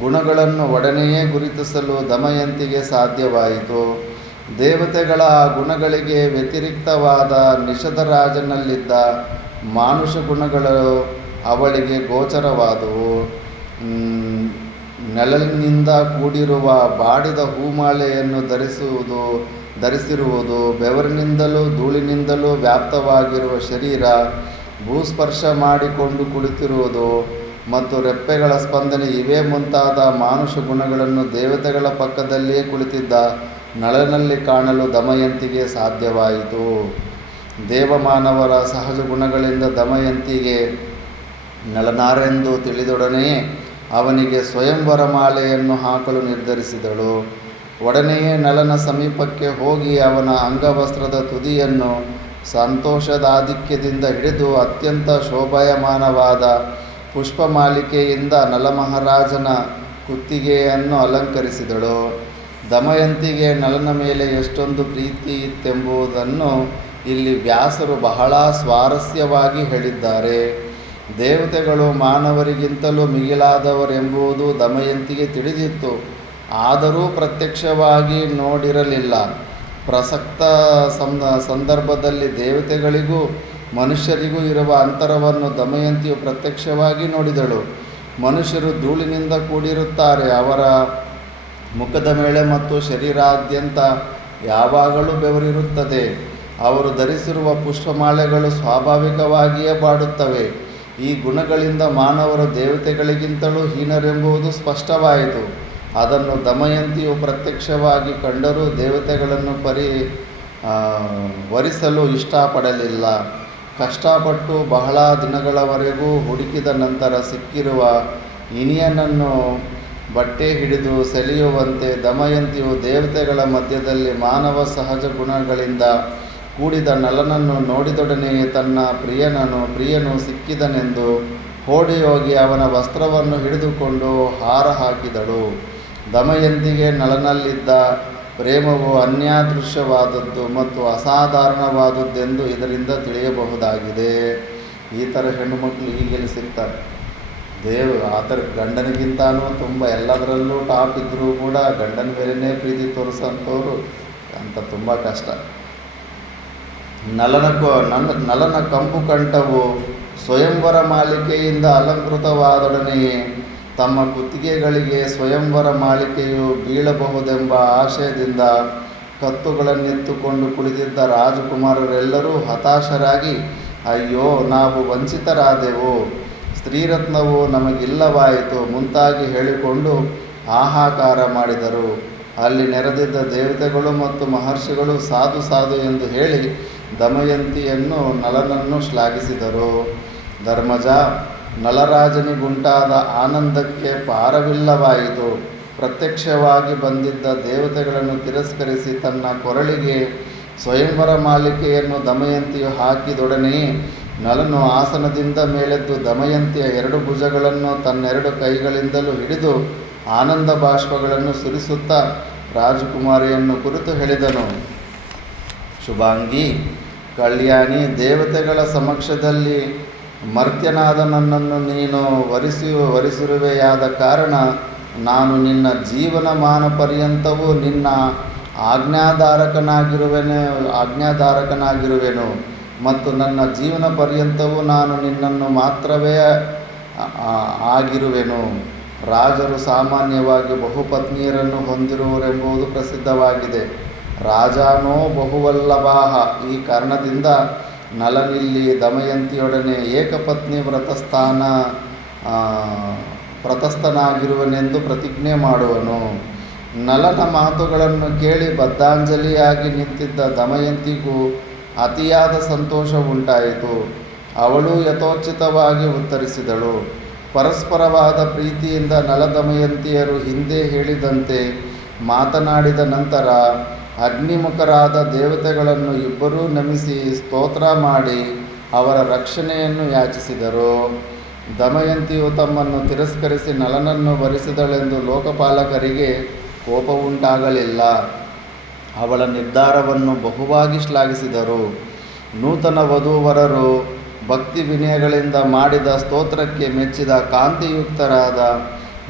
ಗುಣಗಳನ್ನು ಒಡನೆಯೇ ಗುರುತಿಸಲು ದಮಯಂತಿಗೆ ಸಾಧ್ಯವಾಯಿತು. ದೇವತೆಗಳ ಗುಣಗಳಿಗೆ ವ್ಯತಿರಿಕ್ತವಾದ ನಿಷಧರಾಜನಲ್ಲಿದ್ದ ಮಾನುಷ ಗುಣಗಳು ಅವಳಿಗೆ ಗೋಚರವಾದವು. ನೆರಳಿನಿಂದ ಕೂಡಿರುವ ಬಾಡಿದ ಹೂಮಾಲೆಯನ್ನು ಧರಿಸಿರುವುದು, ಬೆವರಿನಿಂದಲೂ ಧೂಳಿನಿಂದಲೂ ವ್ಯಾಪ್ತವಾಗಿರುವ ಶರೀರ, ಭೂಸ್ಪರ್ಶ ಮಾಡಿಕೊಂಡು ಕುಳಿತಿರುವುದು ಮತ್ತು ರೆಪ್ಪೆಗಳ ಸ್ಪಂದನೆ, ಇವೇ ಮುಂತಾದ ಮಾನುಷ ಗುಣಗಳನ್ನು ದೇವತೆಗಳ ಪಕ್ಕದಲ್ಲಿಯೇ ಕುಳಿತಿದ್ದ ನಳನಲ್ಲಿ ಕಾಣಲು ದಮಯಂತಿಗೆ ಸಾಧ್ಯವಾಯಿತು. ದೇವಮಾನವರ ಸಹಜ ಗುಣಗಳಿಂದ ದಮಯಂತಿಗೆ ನಳನಾರೆಂದು ತಿಳಿದೊಡನೆಯೇ ಅವನಿಗೆ ಸ್ವಯಂವರ ಮಾಲೆಯನ್ನು ಹಾಕಲು ನಿರ್ಧರಿಸಿದಳು. ಒಡನೆಯೇ ನಳನ ಸಮೀಪಕ್ಕೆ ಹೋಗಿ ಅವನ ಅಂಗವಸ್ತ್ರದ ತುದಿಯನ್ನು ಸಂತೋಷದಾಧಿಕ್ಯದಿಂದ ಹಿಡಿದು ಅತ್ಯಂತ ಶೋಭಾಯಮಾನವಾದ ಪುಷ್ಪಮಾಲಿಕೆಯಿಂದ ನಲಮಹಾರಾಜನ ಕುತ್ತಿಗೆಯನ್ನು ಅಲಂಕರಿಸಿದಳು. ದಮಯಂತಿಗೆ ನಳನ ಮೇಲೆ ಎಷ್ಟೊಂದು ಪ್ರೀತಿ ಇತ್ತೆಂಬುದನ್ನು ಇಲ್ಲಿ ವ್ಯಾಸರು ಬಹಳ ಸ್ವಾರಸ್ಯವಾಗಿ ಹೇಳಿದ್ದಾರೆ. ದೇವತೆಗಳು ಮಾನವರಿಗಿಂತಲೂ ಮಿಗಿಲಾದವರೆಂಬುದು ದಮಯಂತಿಗೆ ತಿಳಿದಿತ್ತು. ಆದರೂ ಪ್ರತ್ಯಕ್ಷವಾಗಿ ನೋಡಿರಲಿಲ್ಲ. ಪ್ರಸಕ್ತ ಸಂದರ್ಭದಲ್ಲಿ ದೇವತೆಗಳಿಗೂ ಮನುಷ್ಯರಿಗೂ ಇರುವ ಅಂತರವನ್ನು ದಮಯಂತಿಯು ಪ್ರತ್ಯಕ್ಷವಾಗಿ ನೋಡಿದಳು. ಮನುಷ್ಯರು ಧೂಳಿನಿಂದ ಕೂಡಿರುತ್ತಾರೆ. ಅವರ ಮುಖದ ಮೇಲೆ ಮತ್ತು ಶರೀರಾದ್ಯಂತ ಯಾವಾಗಲೂ ಬೆವರಿರುತ್ತದೆ. ಅವರು ಧರಿಸಿರುವ ಪುಷ್ಪಮಾಲೆಗಳು ಸ್ವಾಭಾವಿಕವಾಗಿಯೇ ಬಾಡುತ್ತವೆ. ಈ ಗುಣಗಳಿಂದ ಮಾನವರು ದೇವತೆಗಳಿಗಿಂತಲೂ ಹೀನರೆಂಬುದು ಸ್ಪಷ್ಟವಾಯಿತು. ಅದನ್ನು ದಮಯಂತಿಯು ಪ್ರತ್ಯಕ್ಷವಾಗಿ ಕಂಡರೂ ದೇವತೆಗಳನ್ನು ವರಿಸಲು ಇಷ್ಟಪಡಲಿಲ್ಲ. ಕಷ್ಟಪಟ್ಟು ಬಹಳ ದಿನಗಳವರೆಗೂ ಹುಡುಕಿದ ನಂತರ ಸಿಕ್ಕಿರುವ ಇನಿಯನನ್ನು ಬಟ್ಟೆ ಹಿಡಿದು ಸೆಳೆಯುವಂತೆ ದಮಯಂತಿಯು ದೇವತೆಗಳ ಮಧ್ಯದಲ್ಲಿ ಮಾನವ ಸಹಜ ಗುಣಗಳಿಂದ ಕೂಡಿದ ನಳನನ್ನು ನೋಡಿದೊಡನೆಯೇ ತನ್ನ ಪ್ರಿಯನು ಸಿಕ್ಕಿದನೆಂದು ಓಡಿಹೋಗಿ ಅವನ ವಸ್ತ್ರವನ್ನು ಹಿಡಿದುಕೊಂಡು ಹಾರ ಹಾಕಿದಳು. ದಮಯಂತಿಗೆ ನಳನಲ್ಲಿದ್ದ ಪ್ರೇಮವು ಅನ್ಯಾದೃಶ್ಯವಾದದ್ದು ಮತ್ತು ಅಸಾಧಾರಣವಾದದ್ದೆಂದು ಇದರಿಂದ ತಿಳಿಯಬಹುದಾಗಿದೆ. ಈ ಥರ ಹೆಣ್ಣುಮಕ್ಕಳು ಈಗೆಲ್ಲಿ ಸಿಗ್ತಾರೆ? ಆ ಥರ ಗಂಡನಿಗಿಂತಾನು ತುಂಬ ಎಲ್ಲದರಲ್ಲೂ ಟಾಪ್ ಇದ್ದರೂ ಕೂಡ ಗಂಡನ ಮೇಲೇ ಪ್ರೀತಿ ತೋರಿಸೋಂಥವ್ರು ಅಂತ ತುಂಬ ಕಷ್ಟ. ನಳನ ಕಂಪು ಕಂಠವು ಸ್ವಯಂವರ ಮಾಲಿಕೆಯಿಂದ ಅಲಂಕೃತವಾದೊಡನೆಯೇ ತಮ್ಮ ಕುತ್ತಿಗೆಗಳಿಗೆ ಸ್ವಯಂವರ ಮಾಲಿಕೆಯು ಬೀಳಬಹುದೆಂಬ ಆಶಯದಿಂದ ಕತ್ತುಗಳನ್ನೆತ್ತುಕೊಂಡು ಕುಳಿತಿದ್ದ ರಾಜಕುಮಾರರೆಲ್ಲರೂ ಹತಾಶರಾಗಿ, ಅಯ್ಯೋ, ನಾವು ವಂಚಿತರಾದೆವು, ಸ್ತ್ರೀರತ್ನವು ನಮಗಿಲ್ಲವಾಯಿತು ಮುಂತಾಗಿ ಹೇಳಿಕೊಂಡು ಹಾಹಾಕಾರ ಮಾಡಿದರು. ಅಲ್ಲಿ ನೆರೆದಿದ್ದ ದೇವತೆಗಳು ಮತ್ತು ಮಹರ್ಷಿಗಳು ಸಾಧು ಸಾಧು ಎಂದು ಹೇಳಿ ದಮಯಂತಿಯನ್ನು ನಳನನ್ನು ಶ್ಲಾಘಿಸಿದರು. ಧರ್ಮಜ, ನಳರಾಜನಿಗುಂಟಾದ ಆನಂದಕ್ಕೆ ಪಾರವಿಲ್ಲವಾಯಿತು. ಪ್ರತ್ಯಕ್ಷವಾಗಿ ಬಂದಿದ್ದ ದೇವತೆಗಳನ್ನು ತಿರಸ್ಕರಿಸಿ ತನ್ನ ಕೊರಳಿಗೆ ಸ್ವಯಂವರ ಮಾಲಿಕೆಯನ್ನು ದಮಯಂತಿಯು ಹಾಕಿದೊಡನೆಯೇ ನಳನು ಆಸನದಿಂದ ಮೇಲೆದ್ದು ದಮಯಂತಿಯ ಎರಡು ಭುಜಗಳನ್ನು ತನ್ನೆರಡು ಕೈಗಳಿಂದಲೂ ಹಿಡಿದು ಆನಂದ ಬಾಷ್ಪಗಳನ್ನು ಸುರಿಸುತ್ತಾ ರಾಜಕುಮಾರಿಯನ್ನು ಕುರಿತು ಹೇಳಿದನು. ಶುಭಾಂಗಿ, ಕಲ್ಯಾಣಿ, ದೇವತೆಗಳ ಸಮಕ್ಷದಲ್ಲಿ ಮರ್ತ್ಯನಾದ ನನ್ನನ್ನು ನೀನು ವರಿಸಿರುವೆಯಾದ ಕಾರಣ ನಾನು ನಿನ್ನ ಜೀವನಮಾನ ಪರ್ಯಂತವೂ ನಿನ್ನ ಆಜ್ಞಾಧಾರಕನಾಗಿರುವೆನು. ಮತ್ತು ನನ್ನ ಜೀವನ ಪರ್ಯಂತವೂ ನಾನು ನಿನ್ನನ್ನು ಮಾತ್ರವೇ ಆಗಿರುವೆನು. ರಾಜರು ಸಾಮಾನ್ಯವಾಗಿ ಬಹುಪತ್ನಿಯರನ್ನು ಹೊಂದಿರುವರೆಂಬುದು ಪ್ರಸಿದ್ಧವಾಗಿದೆ. ರಾಜಾನೋ ಬಹುವಲ್ಲಭಾಹ. ಈ ಕಾರಣದಿಂದ ನಲನಿಲ್ಲಿ ದಮಯಂತಿಯೊಡನೆ ಏಕಪತ್ನಿ ವ್ರತಸ್ಥನಾಗಿರುವನೆಂದು ಪ್ರತಿಜ್ಞೆ ಮಾಡುವನು. ನಲನ ಮಾತುಗಳನ್ನು ಕೇಳಿ ಬದ್ಧಾಂಜಲಿಯಾಗಿ ನಿಂತಿದ್ದ ದಮಯಂತಿಗೂ ಅತಿಯಾದ ಸಂತೋಷ ಉಂಟಾಯಿತು. ಅವಳು ಯಥೋಚಿತವಾಗಿ ಉತ್ತರಿಸಿದಳು. ಪರಸ್ಪರವಾದ ಪ್ರೀತಿಯಿಂದ ನಲ ದಮಯಂತಿಯರು ಹಿಂದೆ ಹೇಳಿದಂತೆ ಮಾತನಾಡಿದ ನಂತರ ಅಗ್ನಿಮುಖರಾದ ದೇವತೆಗಳನ್ನು ಇಬ್ಬರೂ ನಮಿಸಿ ಸ್ತೋತ್ರ ಮಾಡಿ ಅವರ ರಕ್ಷಣೆಯನ್ನು ಯಾಚಿಸಿದರು. ದಮಯಂತಿಯು ತಮ್ಮನ್ನು ತಿರಸ್ಕರಿಸಿ ನಲನನ್ನು ವರಿಸಿದಳೆಂದು ಲೋಕಪಾಲಕರಿಗೆ ಕೋಪವುಂಟಾಗಲಿಲ್ಲ. ಅವಳ ನಿರ್ಧಾರವನ್ನು ಬಹುವಾಗಿ ಶ್ಲಾಘಿಸಿದರು. ನೂತನ ವಧೂವರರು ಭಕ್ತಿ ವಿನಯಗಳಿಂದ ಮಾಡಿದ ಸ್ತೋತ್ರಕ್ಕೆ ಮೆಚ್ಚಿದ ಕಾಂತಿಯುಕ್ತರಾದ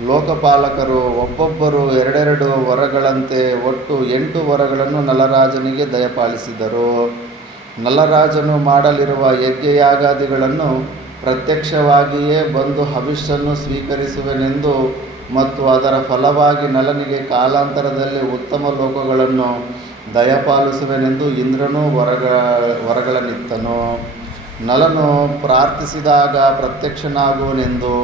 ಲೋಕಪಾಲಕರು ಒಬ್ಬೊಬ್ಬರು 2 ವರಗಳಂತೆ ಒಟ್ಟು 8 ವರಗಳನ್ನು ನಲರಾಜನಿಗೆ ದಯಪಾಲಿಸಿದರು. ನಲರಾಜನು ಮಾಡಲಿರುವ ಯಜ್ಞಯಾಗಾದಿಗಳನ್ನು ಪ್ರತ್ಯಕ್ಷವಾಗಿಯೇ ಬಂದು ಹವಿಷ್ಯನ್ನು ಸ್ವೀಕರಿಸುವೆನೆಂದು ಮತ್ತು ಅದರ ಫಲವಾಗಿ ನಲನಿಗೆ ಕಾಲಾಂತರದಲ್ಲಿ ಉತ್ತಮ ಲೋಕಗಳನ್ನು ದಯಪಾಲಿಸುವೆನೆಂದು ಇಂದ್ರನು ವರಗಳನ್ನಿತ್ತನು. ನಲನು ಪ್ರಾರ್ಥಿಸಿದಾಗ ಪ್ರತ್ಯಕ್ಷನಾಗುವನೆಂದು,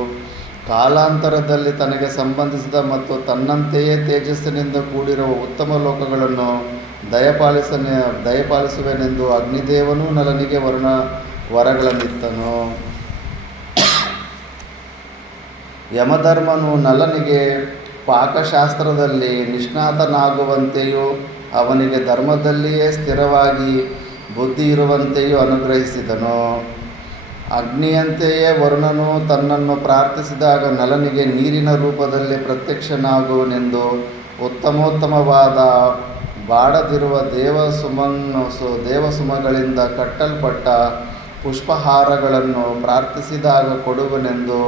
ಕಾಲಾಂತರದಲ್ಲಿ ತನಗೆ ಸಂಬಂಧಿಸಿದ ಮತ್ತು ತನ್ನಂತೆಯೇ ತೇಜಸ್ಸಿನಿಂದ ಕೂಡಿರುವ ಉತ್ತಮ ಲೋಕಗಳನ್ನು ದಯಪಾಲಿಸುವೆನೆಂದು ಅಗ್ನಿದೇವನೂ ನಲನಿಗೆ ವರಗಳನ್ನಿತ್ತನು. ಯಮಧರ್ಮನು ನಲನಿಗೆ ಪಾಕಶಾಸ್ತ್ರದಲ್ಲಿ ನಿಷ್ಣಾತನಾಗುವಂತೆಯೂ ಅವನಿಗೆ ಧರ್ಮದಲ್ಲಿಯೇ ಸ್ಥಿರವಾಗಿ ಬುದ್ಧಿ ಇರುವಂತೆಯೂ ಅನುಗ್ರಹಿಸಿದನು. ಅಗ್ನಿಯಂತೆಯೇ ವರುಣನು ತನ್ನನ್ನು ಪ್ರಾರ್ಥಿಸಿದಾಗ ನಲನಿಗೆ ನೀರಿನ ರೂಪದಲ್ಲಿ ಪ್ರತ್ಯಕ್ಷನಾಗುವನೆಂದು ಉತ್ತಮೋತ್ತಮವಾದ ಬಾಡದಿರುವ ದೇವಸುಮಗಳಿಂದ ಕಟ್ಟಲ್ಪಟ್ಟ ಪುಷ್ಪಹಾರಗಳನ್ನು ಪ್ರಾರ್ಥಿಸಿದಾಗ ಕೊಡುವನೆಂದು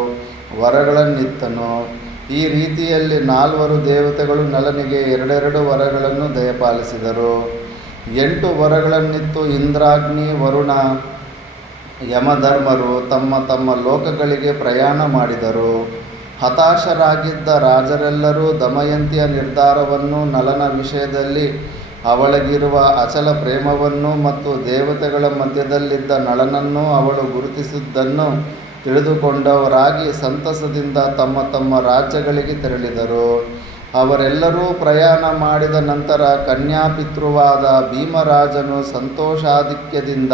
ವರಗಳನ್ನಿತ್ತನು. ಈ ರೀತಿಯಲ್ಲಿ 4 ದೇವತೆಗಳು ನಲನಿಗೆ 2 ವರಗಳನ್ನು ದಯಪಾಲಿಸಿದರು. 8 ವರಗಳನ್ನಿತ್ತು ಇಂದ್ರಾಗ್ನಿ, ವರುಣ, ಯಮಧರ್ಮರು ತಮ್ಮ ತಮ್ಮ ಲೋಕಗಳಿಗೆ ಪ್ರಯಾಣ ಮಾಡಿದರು. ಹತಾಶರಾಗಿದ್ದ ರಾಜರೆಲ್ಲರೂ ದಮಯಂತಿಯ ನಿರ್ಧಾರವನ್ನು, ನಲನ ವಿಷಯದಲ್ಲಿ ಅವಳಿಗಿರುವ ಅಚಲ ಪ್ರೇಮವನ್ನು ಮತ್ತು ದೇವತೆಗಳ ಮಧ್ಯದಲ್ಲಿದ್ದ ನಳನನ್ನು ಅವಳು ಗುರುತಿಸಿದ್ದನ್ನು ತಿಳಿದುಕೊಂಡವರಾಗಿ ಸಂತಸದಿಂದ ತಮ್ಮ ತಮ್ಮ ರಾಜ್ಯಗಳಿಗೆ ತೆರಳಿದರು. ಅವರೆಲ್ಲರೂ ಪ್ರಯಾಣ ಮಾಡಿದ ನಂತರ ಕನ್ಯಾಪಿತೃವಾದ ಭೀಮರಾಜನು ಸಂತೋಷಾಧಿಕ್ಯದಿಂದ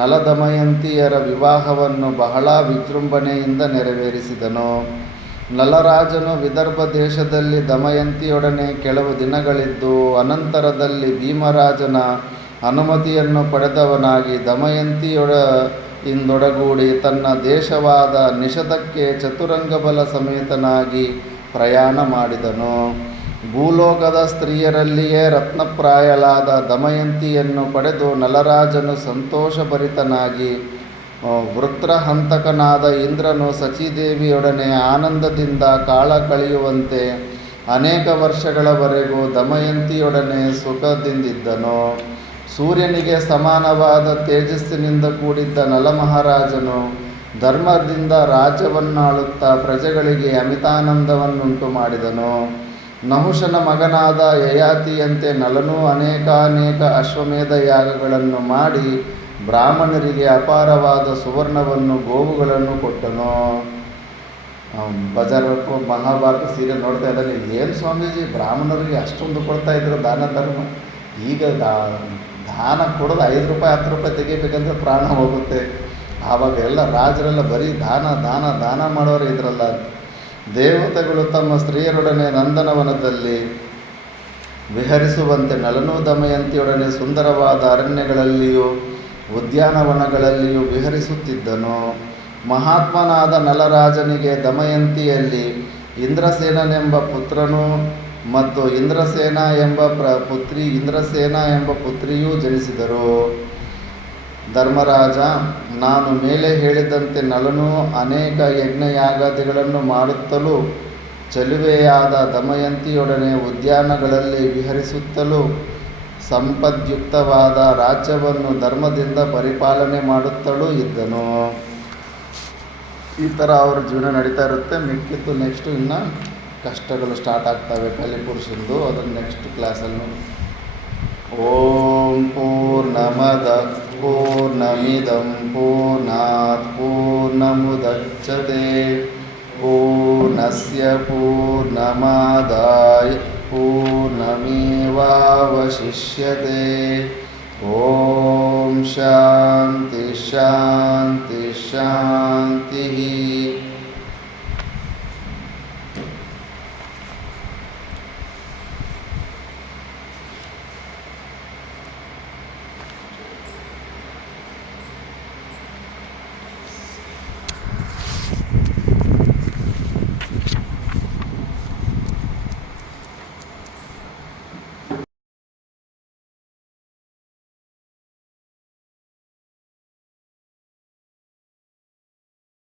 ನಲದಮಯಂತಿಯರ ವಿವಾಹವನ್ನು ಬಹಳ ವಿಜೃಂಭಣೆಯಿಂದ ನೆರವೇರಿಸಿದನು. ನಲರಾಜನು ವಿದರ್ಭ ದೇಶದಲ್ಲಿ ದಮಯಂತಿಯೊಡನೆ ಕೆಲವು ದಿನಗಳಿದ್ದು ಅನಂತರದಲ್ಲಿ ಭೀಮರಾಜನ ಅನುಮತಿಯನ್ನು ಪಡೆದವನಾಗಿ ದಮಯಂತಿಯೊಡಗೂಡಿ ತನ್ನ ದೇಶವಾದ ನಿಷದಕ್ಕೆ ಚತುರಂಗಬಲ ಸಮೇತನಾಗಿ ಪ್ರಯಾಣ ಮಾಡಿದನು. ಭೂಲೋಕದ ಸ್ತ್ರೀಯರಲ್ಲಿಯೇ ರತ್ನಪ್ರಾಯಳಾದ ದಮಯಂತಿಯನ್ನು ಪಡೆದು ನಲರಾಜನು ಸಂತೋಷಭರಿತನಾಗಿ ವೃತ್ರಹಂತಕನಾದ ಇಂದ್ರನು ಸಚೀದೇವಿಯೊಡನೆ ಆನಂದದಿಂದ ಕಾಲ ಕಳೆಯುವಂತೆ ಅನೇಕ ವರ್ಷಗಳವರೆಗೂ ದಮಯಂತಿಯೊಡನೆ ಸುಖದಿಂದಿದ್ದನು. ಸೂರ್ಯನಿಗೆ ಸಮಾನವಾದ ತೇಜಸ್ಸಿನಿಂದ ಕೂಡಿದ್ದ ನಲಮಹಾರಾಜನು ಧರ್ಮದಿಂದ ರಾಜ್ಯವನ್ನಾಳುತ್ತಾ ಪ್ರಜೆಗಳಿಗೆ ಅಮಿತಾನಂದವನ್ನುಂಟು ಮಾಡಿದನು. ನಹುಷನ ಮಗನಾದ ಯಯಾತಿಯಂತೆ ನಲನೂ ಅನೇಕಾನೇಕ ಅಶ್ವಮೇಧ ಯಾಗಗಳನ್ನು ಮಾಡಿ ಬ್ರಾಹ್ಮಣರಿಗೆ ಅಪಾರವಾದ ಸುವರ್ಣವನ್ನು, ಗೋವುಗಳನ್ನು ಕೊಟ್ಟನು. ಬಜಾರಕ್ಕೂ ಮಹಾಭಾರತ ಸೀರಿಯಲ್ ನೋಡ್ತಾ ಇದ್ದಾನೆ. ಏನು ಸ್ವಾಮೀಜಿ, ಬ್ರಾಹ್ಮಣರಿಗೆ ಅಷ್ಟೊಂದು ಕೊಡ್ತಾ ಇದ್ರು ದಾನ ಧರ್ಮ, ಈಗ ದಾನ ಕೊಡೋದು 5 ರೂಪಾಯಿ 10 ರೂಪಾಯಿ ತೆಗಿಬೇಕಂದ್ರೆ ಪ್ರಾಣ ಹೋಗುತ್ತೆ. ಆವಾಗ ಎಲ್ಲ ರಾಜರೆಲ್ಲ ಬರೀ ದಾನ ದಾನ ದಾನ ಮಾಡೋರು ಇದ್ರಲ್ಲ. ದೇವತೆಗಳು ತಮ್ಮ ಸ್ತ್ರೀಯರೊಡನೆ ನಂದನವನದಲ್ಲಿ ವಿಹರಿಸುವಂತೆ ನಲನೂ ದಮಯಂತಿಯೊಡನೆ ಸುಂದರವಾದ ಅರಣ್ಯಗಳಲ್ಲಿಯೂ ಉದ್ಯಾನವನಗಳಲ್ಲಿಯೂ ವಿಹರಿಸುತ್ತಿದ್ದನು. ಮಹಾತ್ಮನಾದ ನಲರಾಜನಿಗೆ ದಮಯಂತಿಯಲ್ಲಿ ಇಂದ್ರಸೇನನೆಂಬ ಪುತ್ರನೂ ಮತ್ತು ಇಂದ್ರಸೇನ ಎಂಬ ಪುತ್ರಿಯೂ ಜನಿಸಿದರು. ಧರ್ಮರಾಜ, ನಾನು ಮೇಲೆ ಹೇಳಿದಂತೆ ನಲನು ಅನೇಕ ಯಜ್ಞಯಾಗಾದಿಗಳನ್ನು ಮಾಡುತ್ತಲೂ ಚೆಲುವೆಯಾದ ದಮಯಂತಿಯೊಡನೆ ಉದ್ಯಾನಗಳಲ್ಲಿ ವಿಹರಿಸುತ್ತಲೂ ಸಂಪದ್ಯುಕ್ತವಾದ ರಾಜ್ಯವನ್ನು ಧರ್ಮದಿಂದ ಪರಿಪಾಲನೆ ಮಾಡುತ್ತಲೂ ಇದ್ದನು. ಈ ಥರ ಅವ್ರ ಜೀವನ ನಡೀತಾ ಇರುತ್ತೆ. ಮಿಕ್ಕಿದ್ದು ನೆಕ್ಸ್ಟು ಇನ್ನು ಕಷ್ಟಗಳು ಸ್ಟಾರ್ಟ್ ಆಗ್ತವೆ ಕಲಿಪುರುಷಂದು. ಅದನ್ನು ನೆಕ್ಸ್ಟ್ ಕ್ಲಾಸಲ್ಲಿ ನೋಡಿ. ಓಂ ಪೂರ್ಣಮದ ಪೂರ್ಣಮಿದಂ ಪೂರ್ಣಾತ್ ಪೂರ್ಣಮುದಚ್ಯತೆ ಪೂರ್ಣಸ್ಯ ಪೂರ್ಣಮಾದಾಯ ಪೂರ್ಣಮೇವಾವಶಿಷ್ಯತೆ. ಓಂ ಶಾಂತಿ ಶಾಂತಿ